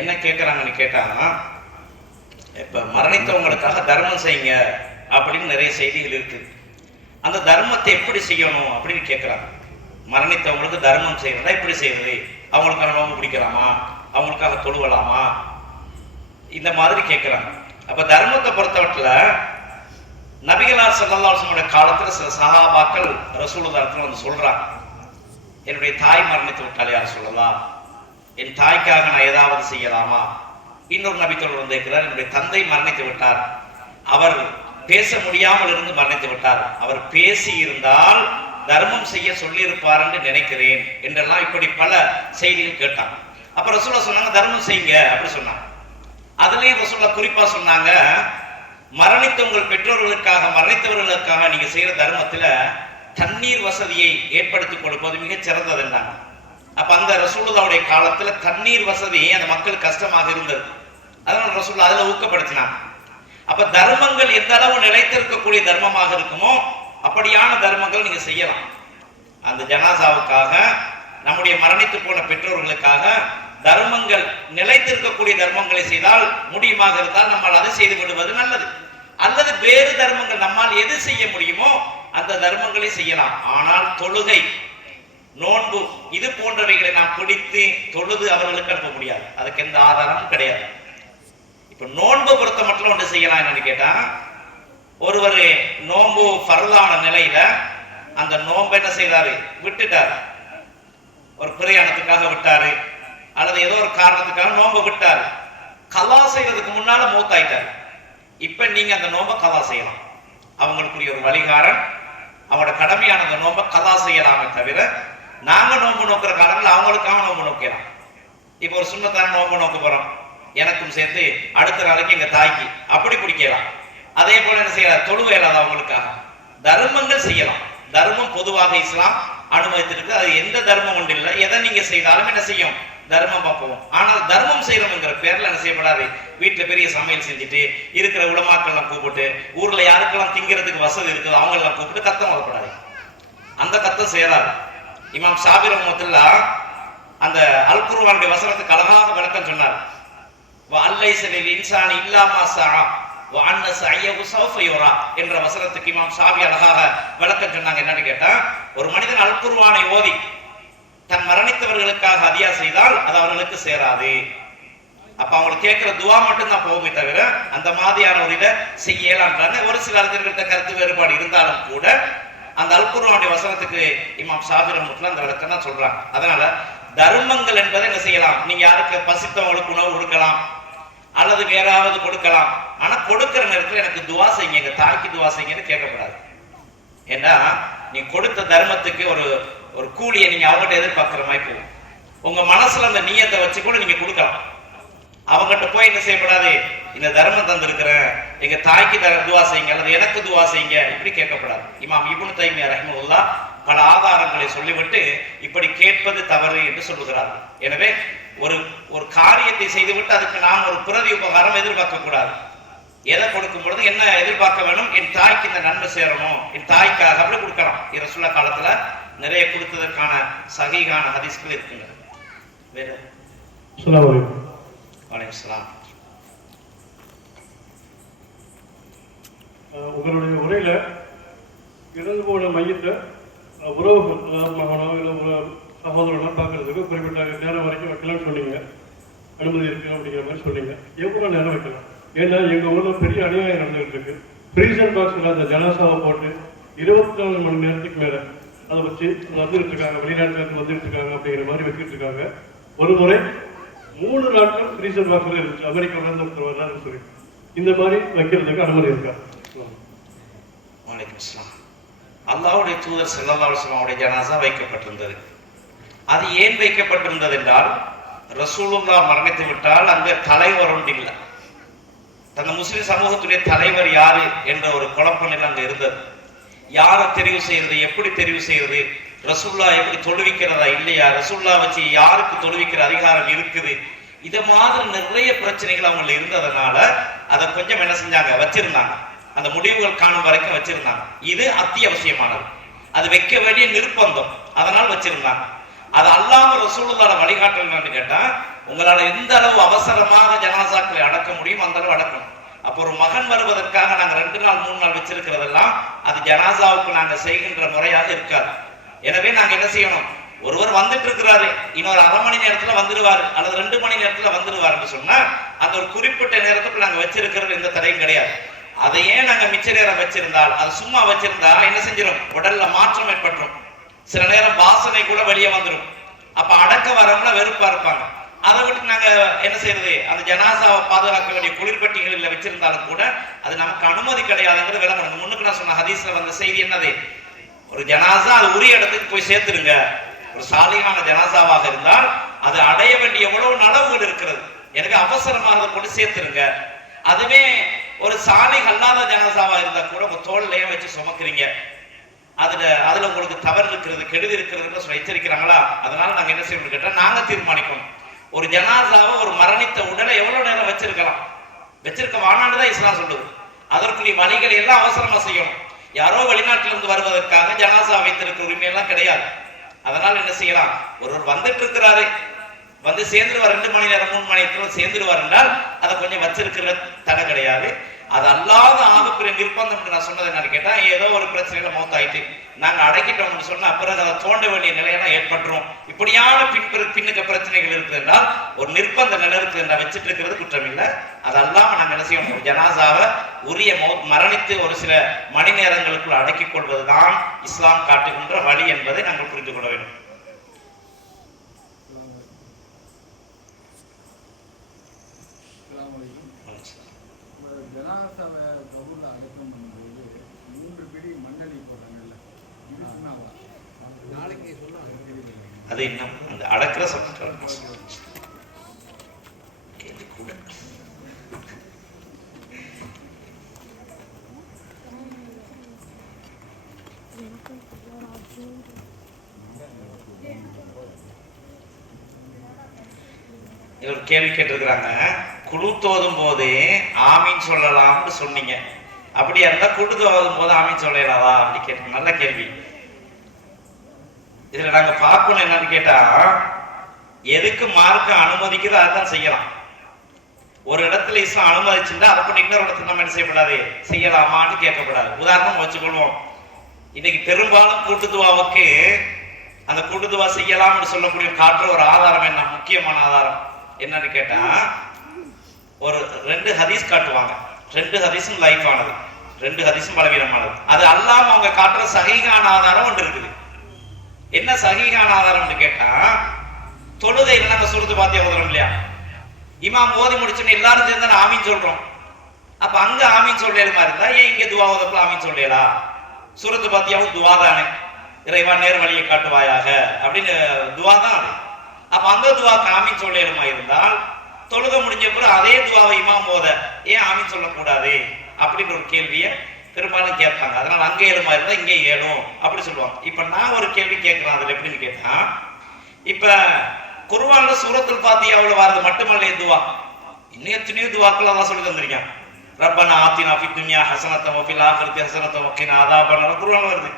என்ன கேட்கறாங்கன்னு கேட்டா, இப்ப மரணித்தவங்களுக்காக தர்மம் செய்யுங்க அப்படின்னு நிறைய செய்திகள் இருக்கு. அந்த தர்மத்தை எப்படி செய்யணும் அப்படின்னு கேட்கிறாங்க. மரணித்தவங்களுக்கு தர்மம் செய்யறதா எப்படி செய்யறது? அவங்களுக்காக நோம்பு பிடிக்கலாமா? அவங்களுக்காக தொழுவலாமா? இந்த மாதிரி கேட்கிறாங்க. அப்ப தர்மத்தை பொறுத்தவரையில் நபிகளார் ஸல்லல்லாஹு அலைஹி வஸல்லம் காலத்துல சில சஹாபாக்கள் ரசூலுல்லாஹ் வந்து சொல்றாங்க, என்னுடைய தாய் மரணித்து விட்டால் யார் சொல்லலாம், என் தாய்க்காக நான் ஏதாவது செய்யலாமா? இன்னொரு நபி தோழர் வந்து இருக்கிறார், என்னுடைய தந்தை மரணித்து விட்டார், அவர் பேச முடியாமல் இருந்து மரணித்து விட்டார், அவர் பேசி இருந்தால் தர்மம் செய்ய சொல்லியிருப்பார் என்று நினைக்கிறேன் என்றெல்லாம் இப்படி பல செய்திகள் கேட்டாங்க. அப்ப ரசூலுல்லாஹ் சொன்னாங்க தர்மம் செய்யுங்க அப்படி சொன்னாங்க. அதுலயும் ரசூலுல்லாஹ் குறிப்பா சொன்னாங்க, மரணித்த உங்கள் பெற்றோர்களுக்காக மரணித்தவர்களுக்காக நீங்க செய்யற தர்மத்துல தண்ணீர் வசதியை ஏற்படுத்தி கொடுப்பது மிகச் சிறந்தது என்றாங்க. அப்ப அந்த ரசூலுல்லாஹ்வுடைய காலத்துல தண்ணீர் வசதி அந்த மக்களுக்கு கஷ்டமாக இருந்தது. அதனால ரசூலுல்லாஹ் அதுல ஊக்கப்படுத்தினாங்க. அப்ப தர்மங்கள் எந்த அளவு நிலைத்திருக்கக்கூடிய தர்மமாக இருக்குமோ அப்படியான தர்மங்கள் நீங்க செய்யலாம். அந்த ஜனாசாவுக்காக, நம்முடைய மரணித்து போன பெற்றோர்களுக்காக தர்மங்கள் நிலைத்திருக்கக்கூடிய தர்மங்களை செய்தால் முடியுமாக இருந்தால் நம்மால் அதை செய்து விடுவது நல்லது. அல்லது வேறு தர்மங்கள் நம்மால் எது செய்ய முடியுமோ அந்த தர்மங்களை செய்யலாம். ஆனால் தொழுகை, நோன்பு இது போன்றவைகளை நாம் பிடித்து தொழுது அவர்களுக்கு அனுப்ப முடியாது. அதுக்கு எந்த ஆதாரமும் கிடையாது. இப்ப நோன்பு பொறுத்த மட்டும் ஒன்று செய்யலாம். என்னன்னு கேட்டா, ஒருவர் நோன்பு ஃபர்லான நிலையில அந்த நோன்பு என்ன செய்தாரு, விட்டுட்டாரு. ஒரு பிரயாணத்துக்காக விட்டாரு அல்லது ஏதோ ஒரு காரணத்துக்காக நோன்பை விட்டாரு. கலா செய்யறதுக்கு முன்னால மூத்தாயிட்டாரு. இப்ப நீங்க அந்த நோன்பை கலா செய்யலாம். அவங்களுக்குரிய ஒரு வழிகாரன் அவங்களோட கடமையான அந்த நோன்பை கலா செய்யலாமே தவிர நாங்க நோன்பு நோக்கிற காலங்கள் அவங்களுக்காக நோன்பு நோக்கலாம். இப்ப ஒரு சுண்ணத்தான நோன்பு நோக்க போறோம், எனக்கும் சேர்த்து அடுத்த நாளைக்கு எங்க தாய்க்கு அப்படி பிடிக்கலாம். அதே போல என்ன செய்யலாம், தொழுவை இல்லாத அவங்களுக்காக தர்மங்கள் செய்யலாம். தர்மம் பொதுவாக இஸ்லாம் அனுமதித்திருக்கு. அது எந்த தர்மம் ஒன்று இல்லை, எதை நீங்க செய்தாலும் என்ன செய்யும், தர்மம் பார்ப்போம். ஆனால் தர்மம் செய்யறோம்ங்கிற பேர்ல என்ன செய்யப்படாது, வீட்டுல பெரிய சமையல் செஞ்சுட்டு இருக்கிற உலமாக்கள் எல்லாம் கூப்பிட்டு ஊர்ல யாருக்கெல்லாம் திங்கிறதுக்கு வசதி இருக்குது அவங்க எல்லாம் கூப்பிட்டு கத்தம் வரப்படாது. அந்த கத்தம் செய்யறாரு. இமாம் ஷாஃபி ரஹ்மத்துல்லாஹ் அந்த அல் குர்ஆனுடைய வசனத்துக்கு அழகாக விளக்கம் சொன்னார். வஅல்லைஸ லில் இன்சானி இல்லா மா ஸஅ வ அன்ன ஸஅயஹு ஸௌஃப யுரா என்ற வசனத்துக்கு இமாம் ஷாஃபி அழகாக விளக்கம் சொன்னாங்க. என்னன்னு கேட்டா, ஒரு மனிதன் அல் குர்ஆனை ஓதி தன் மரணித்தவர்களுக்காக ஹதியா செய்தால் அது அவர்களுக்கு சேராது. அப்ப அவங்களுக்கு கேட்கிற துவா மட்டும் தான் போகுமே தவிர அந்த மாதிரியான ஒரு இதை செய்யலான்றாங்க. ஒரு சில அறிஞர்கள்ட்ட கருத்து வேறுபாடு இருந்தாலும் கூட அந்த அல் குர்ஆனுடைய வசனத்துக்கு இமாம் ஷாஃபி ரஹ்மத்துல்லாஹ் அந்த விளக்கம் தான் சொல்றாங்க. அதனால தர்மங்கள் என்பதை என்ன செய்யலாம், நீங்க யாருக்கு பசித்தவங்களுக்கு உணவு கொடுக்கலாம் அல்லது வேறாவது கொடுக்கலாம். ஆனா கொடுக்கிற நேரத்தில் எனக்கு துவா செய்யுங்க, எங்க தாய்க்கு துவா செய்யுங்கன்னு கேட்கக்கூடாது. ஏன்னா நீ கொடுத்த தர்மத்துக்கு ஒரு கூலியை நீங்க அவங்ககிட்ட எதிர்பார்க்கிற மாதிரி போகும். உங்க மனசுல அந்த நீயத்தை வச்சு கூட நீங்க கொடுக்கலாம். அவங்ககிட்ட போய் என்ன செய்யப்படாது, இந்த தர்மம் தந்திருக்கிறேன் எங்க தாய்க்கு துவா செய்யுங்க அல்லது எனக்கு துவா செய்யுங்க இப்படி கேட்கப்படாது. இமாம் இப்னு தைமியா ரஹ்மத்துல்லாஹ் பல ஆதாரங்களை சொல்லிவிட்டு இப்படி கேட்பது தவறு என்று சொல்லுகிறார்கள். எனவே ஒரு காரியத்தை செய்துவிட்டு அதுக்கு நாம் ஒரு பிரதி உபகாரம் எதிர்பார்க்க கூடாது. எதை கொடுக்கும் பொழுது என்ன எதிர்பார்க்க வேணும், என் தாய்க்கு இந்த நன்மை சேரணும், என் தாய்க்காக அப்படி கொடுக்கலாம். ரசூலுல்லாஹ் காலத்துல நிறைய கொடுத்ததற்கான சஹீஹான ஹதீஸ்கள் இருக்குங்க. வேற வலைக்கம். உங்களுடைய உரையில இறந்து போன மையத்தை உறவுகள் மகனோ இல்லை சகோதரனோ பார்க்கறதுக்கு குறிப்பிட்ட நேரம் வரைக்கும் வைக்கலாம்னு சொன்னீங்க, அனுமதி இருக்கு அப்படிங்கிற மாதிரி சொன்னீங்க. எவ்வளோ நேரம் வைக்கலாம்? ஏன்னா எங்கள் ஊரில் பெரிய அநியாயம் நடந்துகிட்டு இருக்கு. ஃப்ரீசர் பாக்ஸில் அந்த ஜனாசாவை போட்டு 24 மணி நேரத்துக்கு மேலே அதை வச்சு வந்துட்டு இருக்காங்க, வெளிநாட்டுக்கு வந்துட்டு இருக்காங்க அப்படிங்கிற மாதிரி வச்சுட்டு இருக்காங்க. ஒரு முறை 3 நாட்கள் ஃப்ரீசர் பாக்ஸில் இருந்துச்சு. அமெரிக்காவில இருந்து ஒருத்தர் வர்றாருன்னு சொல்லி இந்த மாதிரி வைக்கிறதுக்கு அனுமதி இருக்கா? வலைக்கம் அஸ்ஸலாம். அல்லாஹ்வுடைய தூதர் ஸல்லல்லாஹு அலைஹி வஸல்லம் அவருடைய ஜனாஸா வைக்கப்பட்டிருந்தது. அது ஏன் வைக்கப்பட்டிருந்தது என்றால், ரசூலுல்லாஹ் மரணித்து விட்டால் அங்க தலைவர் ஒன்று இல்லை. அந்த முஸ்லிம் சமூகத்துடைய தலைவர் யாரு என்ற ஒரு குழப்ப நிலை அங்க இருந்தது. யாரை தெரிவு செய்யறது, எப்படி தெரிவு செய்யறது, ரசூலுல்லாஹ் எப்படி தொழுவிக்கிறதா இல்லையா, ரசூலுல்லாஹ் வச்சு யாருக்கு தொழுவிக்கிற அதிகாரம் இருக்குது, இத மாதிரி நிறைய பிரச்சனைகள் அவங்க இருந்ததுனால அதை கொஞ்சம் என்ன செஞ்சாங்க, வச்சிருந்தாங்க. அந்த முடிவுகள் காணும் வரைக்கும் வச்சிருந்தாங்க. இது அத்தியாவசியமானது, அது வைக்க வேண்டிய நிர்பந்தம், அதனால் வச்சிருந்தாங்க. அது அல்லாம ரசூலுல்லாஹ் வழிகாட்டல் கேட்டா, உங்களால எந்த அளவு அவசரமாக ஜனாசாக்களை அடக்க முடியும் அந்த அளவு அடக்கணும். அப்போ ஒரு மகன் வருவதற்காக நாங்க 2 நாள் 3 நாள் வச்சிருக்கிறதெல்லாம் அது ஜனாசாவுக்கு நாங்க செய்கின்ற முறையாக இருக்காது. எனவே நாங்க என்ன செய்யணும், ஒருவர் வந்துட்டு இருக்கிறாரு, இன்னொரு 1/2 மணி நேரத்துல வந்துடுவாரு அல்லது 2 மணி நேரத்துல வந்துடுவாருன்னு சொன்னா அந்த ஒரு குறிப்பிட்ட நேரத்துக்கு நாங்க வச்சிருக்கிறது எந்த தடையும் கிடையாது. அதையே நாங்க மிச்ச நேரம் வச்சிருந்தால், அது சும்மா வச்சிருந்தா என்ன செஞ்சிடும், உடல்ல மாற்றம் ஏற்பட்டுரும். சில நேரம் வாசனை கூட வெளியே வந்துடும். அப்ப அடக்க வரவங்கள வெறுப்பா இருப்பாங்க. அதை விட்டு நாங்க என்ன செய்யறது, அந்த ஜனாசாவை பாதுகாக்க வேண்டிய குளிர்பட்டிகளில் வச்சிருந்தாலும் கூட அது நமக்கு அனுமதி கிடையாதுங்கிறது விளங்கணும். முன்னுக்கு நான் சொன்ன ஹதீஸ்ல வந்த செய்தி என்னது, ஒரு ஜனாசா அது உரிய இடத்துக்கு போய் சேர்த்துருங்க. ஒரு சாலிகான ஜனாசாவாக இருந்தால் அது அடைய வேண்டிய எவ்வளவு நலவுகள் இருக்கிறது, எனக்கு அவசரமாக அதை கொண்டு சேர்த்துருங்க. அதுவே ஒரு சாலிக் அல்லாத ஜனாசாவா இருந்தா கூட உங்க தோல்லையே வச்சு சுமக்குறீங்க, அதுல உங்களுக்கு தவறு இருக்கிறது, கெடுதி இருக்கிறதுன்னு சொல்லி எச்சரிக்கிறாங்களா. அதனால நாங்க என்ன செய்யணும் கேட்டா, நாங்க தீர்மானிக்கணும் ஒரு ஜனாசாவை, ஒரு மரணித்த உடலை எவ்வளவு நேரம் வச்சிருக்கலாம், வச்சிருக்க வானாண்டுதான் இஸ்லாம் சொல்லுது. அதற்குரிய வழிகளை எல்லாம் அவசரமா செய்யணும். யாரோ வெளிநாட்டிலிருந்து வருவதற்காக ஜனாசா வைத்திருக்க உரிமை எல்லாம் கிடையாது. அதனால என்ன செய்யலாம், ஒருவர் வந்துட்டு இருக்கிறாரு, வந்து சேர்ந்துருவார், 2 மணி நேரம் 3 மணி நேரத்தில் சேர்ந்துருவார் என்றால் அதை கொஞ்சம் வச்சிருக்கிற தடை கிடையாது. அது அல்லாத ஆகப்பெரிய நிர்பந்தம் நான் சொன்னது என்னன்னு கேட்டா, ஏதோ ஒரு பிரச்சனையில மௌத்தாயிட்டு நாங்க அடக்கிட்டோம்னு சொன்னா பிறகு அதை தோண்ட வேண்டிய நிலையெல்லாம் ஏற்பட்டுரும். இப்படியான பின்னுக்கு பிரச்சனைகள் இருக்குது என்றால், ஒரு நிர்பந்த நிலை இருக்குது என்றால் வச்சுட்டு இருக்கிறது குற்றம் இல்லை. அது அல்லாம நாங்க என்ன செய்யணும், ஜனாசாவை உரிய மரணித்து ஒரு சில மணி நேரங்களுக்குள் அடக்கிக் கொள்வதுதான் இஸ்லாம் காட்டுகின்ற வழி என்பதை நாங்கள் புரிந்து கொள்ள வேண்டும். ஜனாசாவை கபூர்ல அடக்கம் பண்ணும்போது 3 பிடி மண்ணெண்ணி போடுறாங்கல்ல, இது சொன்னாவா? நாளைக்கு சொல்லுவாங்க. அது இன்னும் அந்த அடக்கிற சப்ஜெக்ட் ஒரு கேள்வி கேட்டிருக்கிறாங்க. குழு தோதும் போது ஆமீன் சொல்லலாம்னு சொன்னீங்க, அப்படியா இருந்தா குழு தோதும் போது ஆமீன் சொல்லலாவா அப்படி கேட்டு, நல்ல கேள்வி. இதுல நாங்க பார்க்கணும் என்னன்னு கேட்டா, எதுக்கு மார்க்க அனுமதிக்குதோ அதான் செய்யலாம். ஒரு இடத்துல இஸ்லாம் அனுமதிச்சுட்டா அதை கொண்டு இன்னொரு இடத்துல நம்ம என்ன செய்யப்படாது, செய்யலாமான்னு கேட்கப்படாது. உதாரணம் வச்சுக்கொள்வோம், இன்னைக்கு பெரும்பாலும் கூட்டுத்துவாவுக்கு அந்த கூட்டுத்துவா செய்யலாம்னு சொல்லக்கூடிய காட்டுற ஒரு ஆதாரம் என்ன, முக்கியமான ஆதாரம் என்னன்னு கேட்டா, ஒரு 2 ஹதீஸ் காட்டுவாங்க. 2 ஹதீஸும் லைஃப் ஆனது, 2 ஹதீஸும் பலவீனமானது. அது அல்லாம அவங்க காட்டுற சஹீஹான ஆதாரம் ஒன்று இருக்குது. என்ன சஹீஹான ஆதாரம்னு கேட்டா, தொழுகையில நாங்க சூரத்து பாத்தியா ஓதுறோம் இல்லையா, இமாம் ஓதி முடிச்சுன்னு எல்லாரும் சேர்ந்து ஆமீன் சொல்றோம். அப்ப அங்க ஆமீன் சொல்லலுமா இருந்தா ஏன் இங்க துவா ஓதப்பல ஆமீன் சொல்லலா? சூரத்து பாத்தியாவும் துவா தானே, இறைவா நேர் வழியை காட்டுவாயாக அப்படின்னு துவா தான் அது. அப்ப அந்த துவாக்கு ஆமீன் சொல்லலுமா இருந்தால், தொழுகை முடிஞ்ச பிறகு அதே துவாவை இமாம் ஓத ஏன் ஆமீன் சொல்லக்கூடாது அப்படின்ற ஒரு கேள்வியை பெரும்பாலும் கேட்பாங்க. அதனால அங்க ஏழுமா இருந்தா இங்கே ஏழும் அப்படி சொல்லுவாங்க. இப்ப நான் ஒரு கேள்வி கேட்கிறேன், அதுல எப்படின்னு கேட்டா, இப்ப குர்ஆன்ல சூரத்துல் ஃபாத்திஹாவுல வரது மட்டுமல்ல துவா, இன்னும் எத்தனையோ துவாக்கள் அல்லாஹ் சொல்லி தந்திருக்கான். ரப்பனா ஆத்தினா ஃபித் துன்யா ஹஸனத்தன் வ ஃபில் ஆখিরাতি ஹஸனத்தன் வ கினா அஸாபன்னார் குர்ஆன்ல வருது.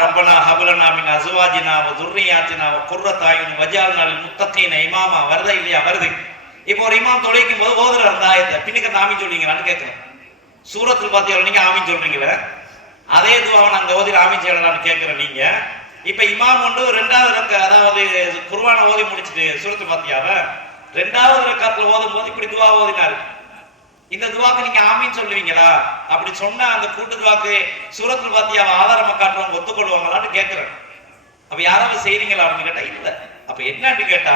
ரப்பனா ஹப்லனா மின் அஸ்வாஜினா வ ذُرِّيَّاتِنَا وَقُرَّةَ أَعْيُنٍ وَاجْعَلْنَا لِلْمُتَّقِينَ இமாமா வருதா இல்லையா? வருது. இப்போ ஒரு இமாம் தொலைக்கும் போது ஓதுற அந்த ஆயத்தை பின்னுக்கு ஆமீன் சொல்றீங்களான்னு கேட்கிறேன். சூரத்துல் ஃபாத்திஹாவுல நீங்க ஆமீன் சொல்றீங்களே, அதே துவாவை நாங்க ஓதி ஆமீன் செய்யலாம்னு கேட்கிறேன். நீங்க இப்ப இமாம் ஒன்று 2வது ரக்காத், அதாவது குர்ஆனை ஓதி முடிச்சுட்டு சூரத்துல் ஃபாத்திஹாவை 2வது ரக்காத்துல ஓதும் போது இப்படி துவா ஓதினாரு. இந்த துவாக்கு நீங்க ஆமீன் சொல்லுவீங்களா? அப்படி சொன்னா அந்த கூட்டு துவாக்கு சூரத்துல் ஃபாத்திஹாவை ஆதாரமா காட்டுறவங்க ஒத்துக்கொள்வாங்களான்னு கேட்கிறேன். அப்ப யாராவது செய்றீங்களா அப்படின்னு கேட்டா இல்ல. அப்ப என்னன்னு கேட்டா,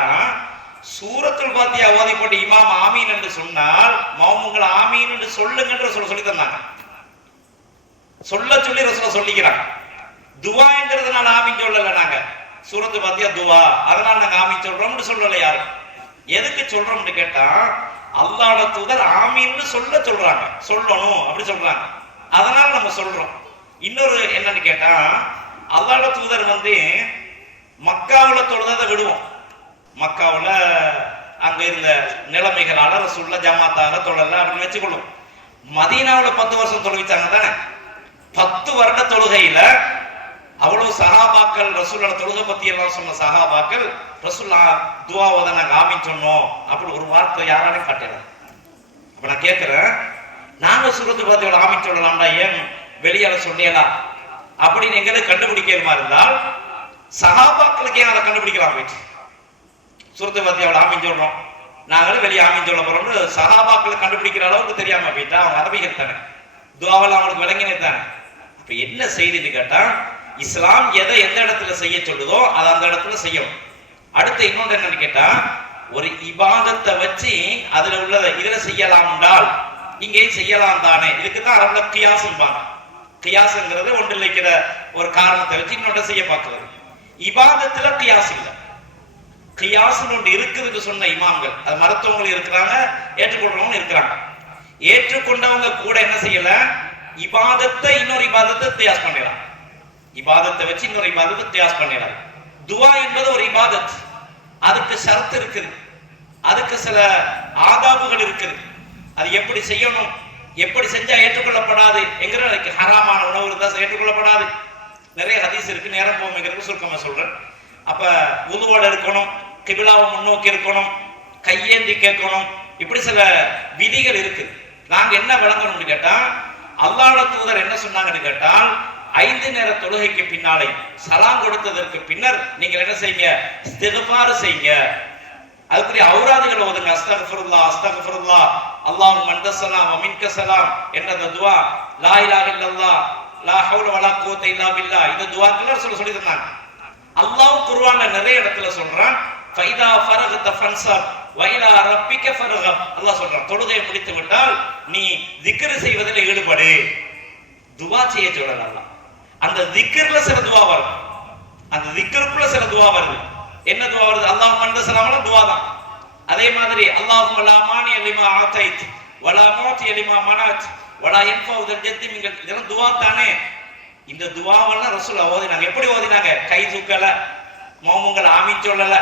சூரத்துல் ஃபாத்திஹா ஓதி போட்டு இமாம் ஆமீன் என்று சொன்னால் மௌமுங்கள் ஆமீன் என்று சொல்லுங்கன்ற சொல்லி தந்தாங்க. சொல்லி ரசூல சொல்லிக்கிறாங்க. துவாங்கிறதுனால ஆமீன் சொல்லல, நாங்க சூரத்துல் ஃபாத்திஹா துவா அதனால நாங்க ஆமீன் சொல்றோம்னு சொல்லல. யாரும் எதுக்கு சொல்றோம்னு கேட்டா, அல்லாஹ்வுடைய தூதர் ஆமீன்னு சொல்றாங்க, சொல்லணும் அப்படி சொல்றாங்க, அதனால நம்ம சொல்றோம். இன்னொரு என்னன்னு கேட்டா, அல்லாஹ்வுடைய தூதர் வந்து மக்காவுல தொழுததை விடுவோம். மக்காவுல அங்க இருந்த நிலைமைகளால ரசூலுல்லாஹ் ஜமாத்தாக தொழல அப்படின்னு வச்சுக்கொள்ளும். மதீனாவுல 10 வருஷம் தொழுவிச்சாங்க தானே. 10 வருட தொழுகையில அவ்வளவு சஹாபாக்கள் ரசூலுல்லாஹ் தொழுகை பத்தி எல்லாம் சொன்ன சஹாபாக்கள் ரசூலுல்லாஹ் துஆ ஓத நாங்க ஆமீன் சொன்னோம் அப்படி ஒரு வார்த்தை யாராலையும் காட்டல. அப்ப நான் கேட்கிறேன், சூரத்து பாத்தியோட ஆமீன் சொல்லலாம்டா, ஏன் வெளியால சொன்னேனா அப்படின்னு எங்களுக்கு கண்டுபிடிக்கிறமா இருந்தால் சஹாபாக்களுக்கு ஏன் அதை கண்டுபிடிக்கலாம் போயிட்டு சூரத்து பாத்தியோட ஆமீன் சொல்றோம், நாங்களும் வெளியே ஆமீன் சொல்ல போறோம்னு சஹாபாக்களை கண்டுபிடிக்கிற அளவுக்கு தெரியாம போயிட்டா அவங்க அரபிகள் தானே, துவாவெல்லாம் அவங்களுக்கு விளங்கினே தானே. அப்ப என்ன செய்தின்னு கேட்டா, இஸ்லாம் எதை எந்த இடத்துல செய்ய சொல்லுதோ அதை அந்த இடத்துல செய்யணும். அடுத்து இன்னொன்று என்னன்னு கேட்டா, ஒரு இபாதத்தை வச்சு அதுல உள்ளதை இதுல செய்யலாம் என்றால் இங்கேயும் செய்யலாம் தானே. இதுக்குதான் அரபுல கியாசும்பாங்க. கியாசுங்கிறது ஒன்று வைக்கிற ஒரு காரணத்தை வச்சு இன்னொன்றை செய்ய பார்க்கிறது. இபாதத்துல கியாஸ் இல்லை. கியாசுன்னு ஒன்று இருக்குதுன்னு சொன்ன இமாம்கள், அது மருத்துவங்கள் இருக்கிறாங்க, ஏற்றுக்கொள்றவங்க இருக்கிறாங்க. ஏற்றுக்கொண்டவங்க கூட என்ன செய்யல, இபாதத்தை இன்னொரு இபாதத்தை தியாஸ் பண்ணிடலாம். இபாதத்தை வச்சு இன்னொரு இபாதத்தை தியாஸ் பண்ணிடலாம். துவா என்பது ஒரு இபாதத், அதுக்கு ஷரத்து இருக்குது, அதுக்கு சில ஆதாபுகள் இருக்குது. அது எப்படி செய்யணும், எப்படி செஞ்சா ஏற்றுக்கொள்ளப்படாது என்கிற ஹராமான உணவு இருந்தா ஏற்றுக்கொள்ளப்படாது. நிறைய ஹதீஸ் இருக்கு, நேரம் போகுங்கிறது சுருக்கமா சொல்றேன். அப்ப உதுவோட இருக்கணும், கிபிலாவை முன்னோக்கி இருக்கணும், கையேந்தி கேட்கணும், இப்படி சில விதிகள் இருக்கு. நாங்க என்ன விளங்கணும்னு கேட்டா, அல்லாஹ்வுடைய தூதர் என்ன சொன்னாங்கன்னு கேட்டால், 5 நேர தொழுகைக்கு பின்னாலே சலாம் கொடுத்ததற்கு பின்னர் நீங்கள் என்ன செய்யுங்க, இஸ்திக்ஃபார் செய்யுங்க. அதுக்குரிய ஔராதுகளை ஓதுங்க. அஸ்தக்ஃபிருல்லாஹ் அஸ்தக்ஃபிருல்லாஹ் அல்லாஹும்ம அன்தஸ்ஸலாம் வ மின்கஸ்ஸலாம் என்ற அந்த துஆ, லா இலாஹா இல்லல்லாஹ் லா ஹவுல வலா குவத்த இல்லா பில்லாஹ், இந்த துஆக்களை சொல்லி தந்தாங்க. அல்லாஹ் குர்ஆன்ல நிறைய இடத்துல சொல்றான், ஃபைதா ஃபரகத ஃபன்ஸப் வ இலா ரப்பிக ஃபர்கப். அல்லாஹ் சொல்றான், தொழுகை முடித்து விட்டால் நீ திக்ர் செய்வதில் ஈடுபடு. துஆ செய்ய சொல்லலாம். அந்த திக்ர்ல சில துஆ வருது, அந்த திக்ருக்குள்ள சில துஆ வருது. என்ன துஆ வருது? அல்லாஹும்ம அன்தஸ்ஸலாம்ல துஆ தான். அதே மாதிரி அல்லாஹும்ம லா மானிய லிமா ஆதைத் வ லா மூதி லிமா மனத் வ லா யன்ஃபஉ தல் ஜத்தி மின்க, இதெல்லாம் துஆ தானே. இந்த துஆவெல்லாம் ரசூல் ஓதினாங்க. எப்படி ஓதினாங்க? கை தூக்கல, மௌமுங்கள் ஆமீன் சொல்லல,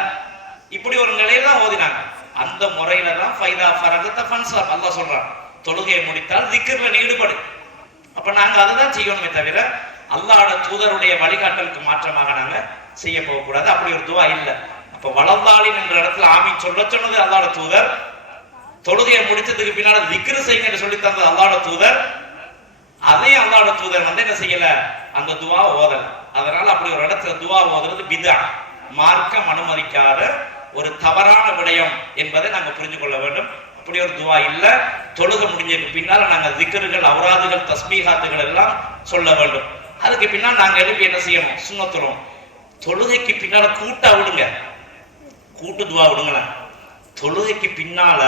இப்படி ஒரு நிலையில தான் ஓதினாங்க. அந்த முறையில தான் ஃபைதா ஃபரகத ஃபன்ஸப் அல்லாஹ் சொல்றான், தொழுகையை முடித்தால் திக்ர்ல ஈடுபடு. அப்ப நாங்க அதுதான் செய்யணுமே தவிர அல்லாஹ்வுடைய தூதருடைய வழிகாட்டலுக்கு மாற்றமாக நாங்க செய்ய போகக்கூடாது. அப்படி ஒரு துவா இல்லை. அப்ப வலந்தாளின் என்ற இடத்துல ஆமீன் சொல்ல சொன்னது அல்லாஹ்வுடைய தூதர், தொழுகையை முடிச்சதுக்கு பின்னால திக்ர் செய்யுங்க சொல்லி தந்தது அல்லாஹ்வுடைய தூதர். அதே அல்லாஹ்வுடைய தூதர் என்ன செய்யல, அந்த துவா ஓதல. அதனால அப்படி ஒரு இடத்துல துவா ஓதுறது பிதா, மார்க்கம் அனுமதிக்காத ஒரு தவறான விடயம் என்பதை நாங்க புரிஞ்சு கொள்ள வேண்டும். அப்படி ஒரு துவா இல்ல. தொழுகை முடிஞ்சதுக்கு பின்னால நாங்க திக்ருகள், அவுராதுகள், தஸ்பீஹாத்துகள் எல்லாம் சொல்ல வேண்டும். அதுக்கு பின்னால் நாங்க எழுப்பி என்ன செய்யணும், சுன்னத்துறோம். தொழுகைக்கு பின்னால கூட்டா விடுங்க, கூட்டு துவா விடுங்களேன். தொழுகைக்கு பின்னால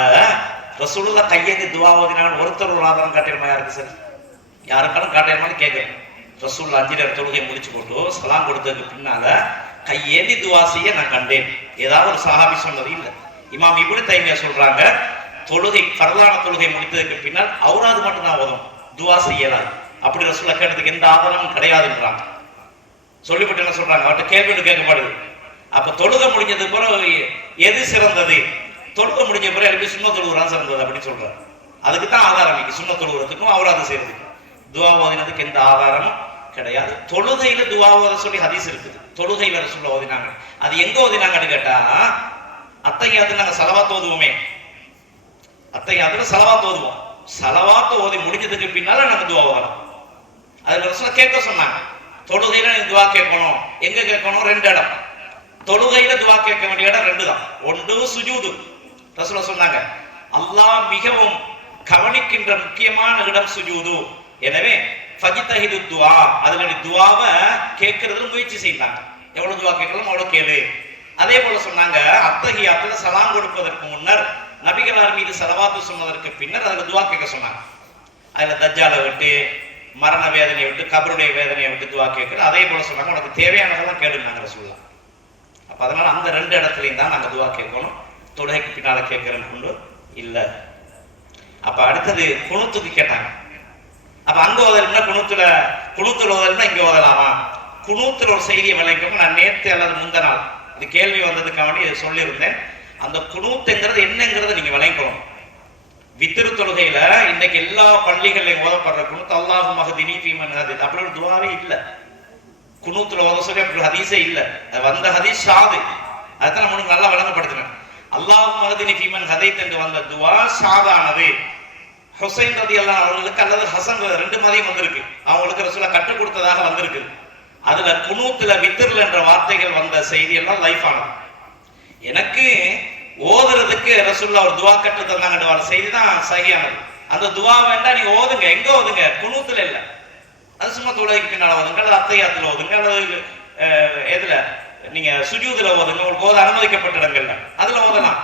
ரசூலுல்லாஹ் கையேந்தி துவா ஓதினான்னு ஒருத்தர் ஒரு ஆதாரம் காட்டிடுமா? யாருக்கு சார், யாருக்காலும் காட்டிடுமான்னு கேட்குறேன். ரசூலுல்லாஹ் 5 நேர தொழுகையை முடிச்சு போட்டு சலாம் கொடுத்ததுக்கு பின்னால கையேந்தி துவா செய்ய நான் கண்டேன். ஏதாவது ஒரு சஹாபி சொன்னது இல்லை. இமாம் இப்னு தைமியா சொல்றாங்க, தொழுகை ஃபர்லான தொழுகை முடித்ததுக்கு பின்னால் அவுராது மட்டும் தான் ஓதும், துவா செய்யலாம். அப்படி ரசூலுல்லாஹ் கேட்டதுக்கு எந்த ஆதாரமும் கிடையாதுன்றாங்க. சொல்லிவிட்டு என்ன சொல்றாங்க, அவர்கிட்ட கேள்வி கேட்கப்படுது. அப்ப தொழுகை முடிஞ்சது பிறகு எது சிறந்தது? தொழுகை முடிஞ்ச பிறகு எழுப்பி சுண்ண தொழுகிறான் சிறந்தது அப்படின்னு சொல்றாங்க. அதுக்கு தான் ஆதாரம் இருக்கு. சுண்ண தொழுகிறதுக்கும் அவுராது செய்யறதுக்கும் துவா ஓதினதுக்கு எந்த ஆதாரமும் கிடையாது. தொழுகையில துவா ஓத சொல்லி ஹதீஸ் இருக்குது. தொழுகையில ரசூலுல்லாஹ் ஓதினாங்க. அது எங்க ஓதினாங்கன்னு கேட்டா, அத்தஹியாத்துல நாங்க ஸலவாத் ஓதுவோமே, அத்தஹியாத்துல ஸலவாத் ஓதுவோம். ஸலவாத் ஓதி முடிஞ்சதுக்கு பின்னால நாங்க துவா ஓதலாம். அதுல ரசூலுல்லாஹ் கேட்க சொன்னாங்க, தொழுகையில நீ துவா கேட்கணும். எங்க கேட்கணும்? 2 இடம். தொழுகையில துவா கேட்க வேண்டிய இடம் 2 தான். ஒன்று சுஜூது. ரசூலுல்லாஹ் சொன்னாங்க, அல்லாஹ் மிகவும் கவனிக்கின்ற முக்கியமான இடம் சுஜூது. எனவே ஃபஜ்தஹிது துஆ, அதுல நீ துஆவை கேட்கறதுல முயற்சி செய்யலாம். எவ்வளவு துஆ கேட்கலாம் அவ்வளவு கேளு. அதே போல சொன்னாங்க, அத்தஹியாத்துல சலாம் கொடுப்பதற்கு முன்னர் நபிகளார் மீது ஸலவாத்து சொன்னதற்கு பின்னர் அதுல துஆ கேட்க சொன்னாங்க. அதுல தஜ்ஜாலை விட்டு, மரண வேதனையை விட்டு, கபருடைய வேதனையை விட்டு துஆ கேட்கறது. அதே போல சொன்னாங்க, உனக்கு தேவையானதெல்லாம் கேளுங்க ரசூலுல்லாஹ். அப்ப அதனால அந்த 2 இடத்துலையும் தான் நாங்க துஆ கேட்கணும். தொழுகைக்கு பின்னால கேட்கிறேன்னு கொண்டு இல்லை. அப்ப அடுத்தது குனூத்துக்கு கேட்டாங்க. அப்ப அங்க ஓதல்னா குனூத்துல ஓதல்னா இங்க ஓதலாமா? குனூத்துல ஒரு செய்தியை விளைவிக்கணும். நான் நேற்று அல்லது முந்த நாள் இது கேள்வி வந்ததுக்காக இதை சொல்லியிருந்தேன். அந்த குனூத்துங்கிறது என்னங்கிறத நீங்க விளைவிக்கணும். வித்ரு தொழுகையில இன்னைக்கு எல்லா பள்ளிகளையும் ஓதப்படுற குனூத் அல்லாஹும்ம ஹ்தினி ஃபீமன் ஹதைத் அப்படி ஒரு துஆவே இல்லை. குனூத்துல ஓத சொல்லி அப்படி ஹதீஸே இல்லை. அது வந்த ஹதீஸ் ஷாது. அதுதான் நான் நல்லா விளங்கப்படுத்தினேன். அல்லாஹும்ம ஹ்தினி ஃபீமன் ஹதைத் என்று வந்த துஆ ஷாதானது, ஹுசைன் ரலியல்லாஹு அவர்களுக்கு அல்லது ஹசன் 2 மாதிரியும் வந்திருக்கு. அவங்களுக்கு ரசூலுல்லாஹ் கற்றுக் கொடுத்ததாக வந்திருக்கு. அதுல குனூத்துல வித்ர்ல என்ற வார்த்தைகள் வந்த செய்தி எல்லாம் லைஃப் ஆனது. எனக்கு ஓதுறதுக்கு ரசூலுல்லாஹ் ஒரு துவா கற்று தந்தாங்கன்ற வர செய்தி தான் சகியானது. அந்த துவா வேண்டாம், நீங்க ஓதுங்க, எங்க ஓதுங்க, குனூத்துல இல்ல, அது சும்மா தொழுகைக்கு பின்னால ஓதுங்க, அல்லது அத்தையாத்துல ஓதுங்க, அல்லது எதுல நீங்க சுஜூதுல ஓதுங்க, உங்களுக்கு ஓத அனுமதிக்கப்பட்ட இடங்கள்ல அதுல ஓதலாம்.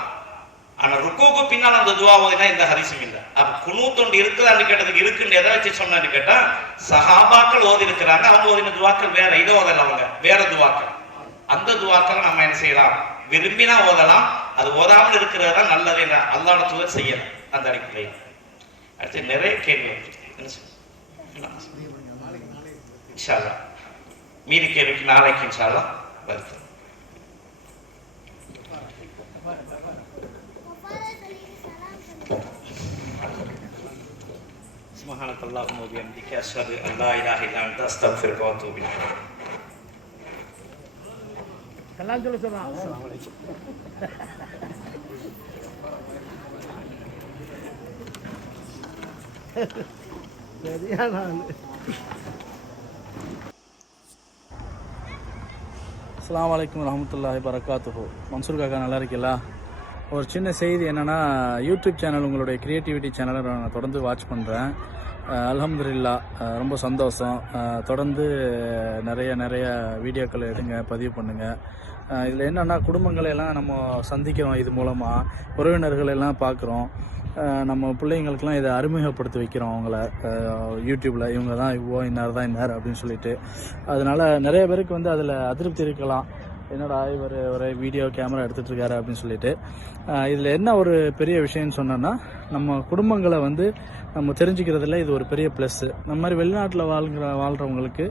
ஆனா ருக்குவுக்கு பின்னால் அந்த துவா ஓதினா இந்த ஹதீஸும் இல்லை. அப்ப குனூத் இருக்குதான்னு கேட்டதுக்கு இருக்குன்னு எதை வச்சு சொன்னான்னு கேட்டா, சஹாபாக்கள் ஓதி இருக்கிறாங்க, அவங்க ஓதின துவாக்கள் வேற, இதை ஓதல அவங்க வேற துவாக்கள். அந்த துவாக்களை நம்ம என்ன செய்யலாம், விரும்பினா ஓதலாம், அது ஓதாமல் இருக்கிறது தான் நல்லது என்ற அல்லாஹ்வுடைய தூதர் செய்யலாம். அந்த அடிப்படையில் அடுத்து நிறைய கேள்வி இன்ஷா அல்லாஹ், மீதி கேள்விக்கு நாளைக்கு இன்ஷா அல்லாஹ் வருது. சுப்ஹானக அல்லாஹும்ம வ பிஹம்திக அஷ்ஹது அன் லா இலாஹ இல்லா அன்த அஸ்தக்ஃபிருக வ அத்தூபு இலைக். கலாம் சொல்ல சொல்றான். அஸ்ஸலாமு அலைக்கும். அஸ்ஸலாமு அலைக்கும் வரஹ்மத்துல்லாஹி வபரகாத்துஹு. மன்சூர் காக்கா நல்லா இருக்கீங்களா? ஒரு சின்ன செய்தி என்னென்னா, யூடியூப் சேனல் உங்களுடைய க்ரியேட்டிவிட்டி சேனலை நான் தொடர்ந்து வாட்ச் பண்ணுறேன். அல்ஹம்துலில்லாஹ், ரொம்ப சந்தோஷம். தொடர்ந்து நிறைய வீடியோக்களை எடுங்க, பதிவு பண்ணுங்கள். இதில் என்னென்னா, குடும்பங்களை எல்லாம் நம்ம சந்திக்கிறோம், இது மூலமாக உறவினர்கள் எல்லாம் பார்க்குறோம். நம்ம பிள்ளைங்களுக்கெல்லாம் இதை அறிமுகப்படுத்தி வைக்கிறோம் அவங்கள யூடியூப்பில். இவங்க தான் இன்னார் தான் இன்னார் அப்படின்னு சொல்லிட்டு. அதனால் நிறைய பேருக்கு வந்து அதில் அதிருப்தி இருக்கலாம், என்னடா இவர் ஒரு வீடியோ கேமரா எடுத்துகிட்டு இருக்காரு அப்படின்னு சொல்லிட்டு. இதில் என்ன ஒரு பெரிய விஷயம்னு சொன்னோன்னா, நம்ம குடும்பங்களை வந்து நம்ம தெரிஞ்சுக்கிறதுல இது ஒரு பெரிய ப்ளஸ்ஸு. நம்ம மாதிரி வெளிநாட்டில் வாழ்கிறவங்களுக்கு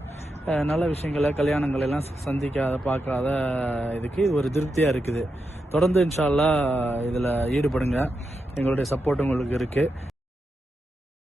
நல்ல விஷயங்களை, கல்யாணங்கள் எல்லாம் சந்திக்காத பார்க்காத இதுக்கு இது ஒரு திருப்தியாக இருக்குது. தொடர்ந்து இன்ஷா அல்லாஹ் இதில் ஈடுபடுங்க, எங்களுடைய சப்போர்ட் உங்களுக்கு இருக்குது.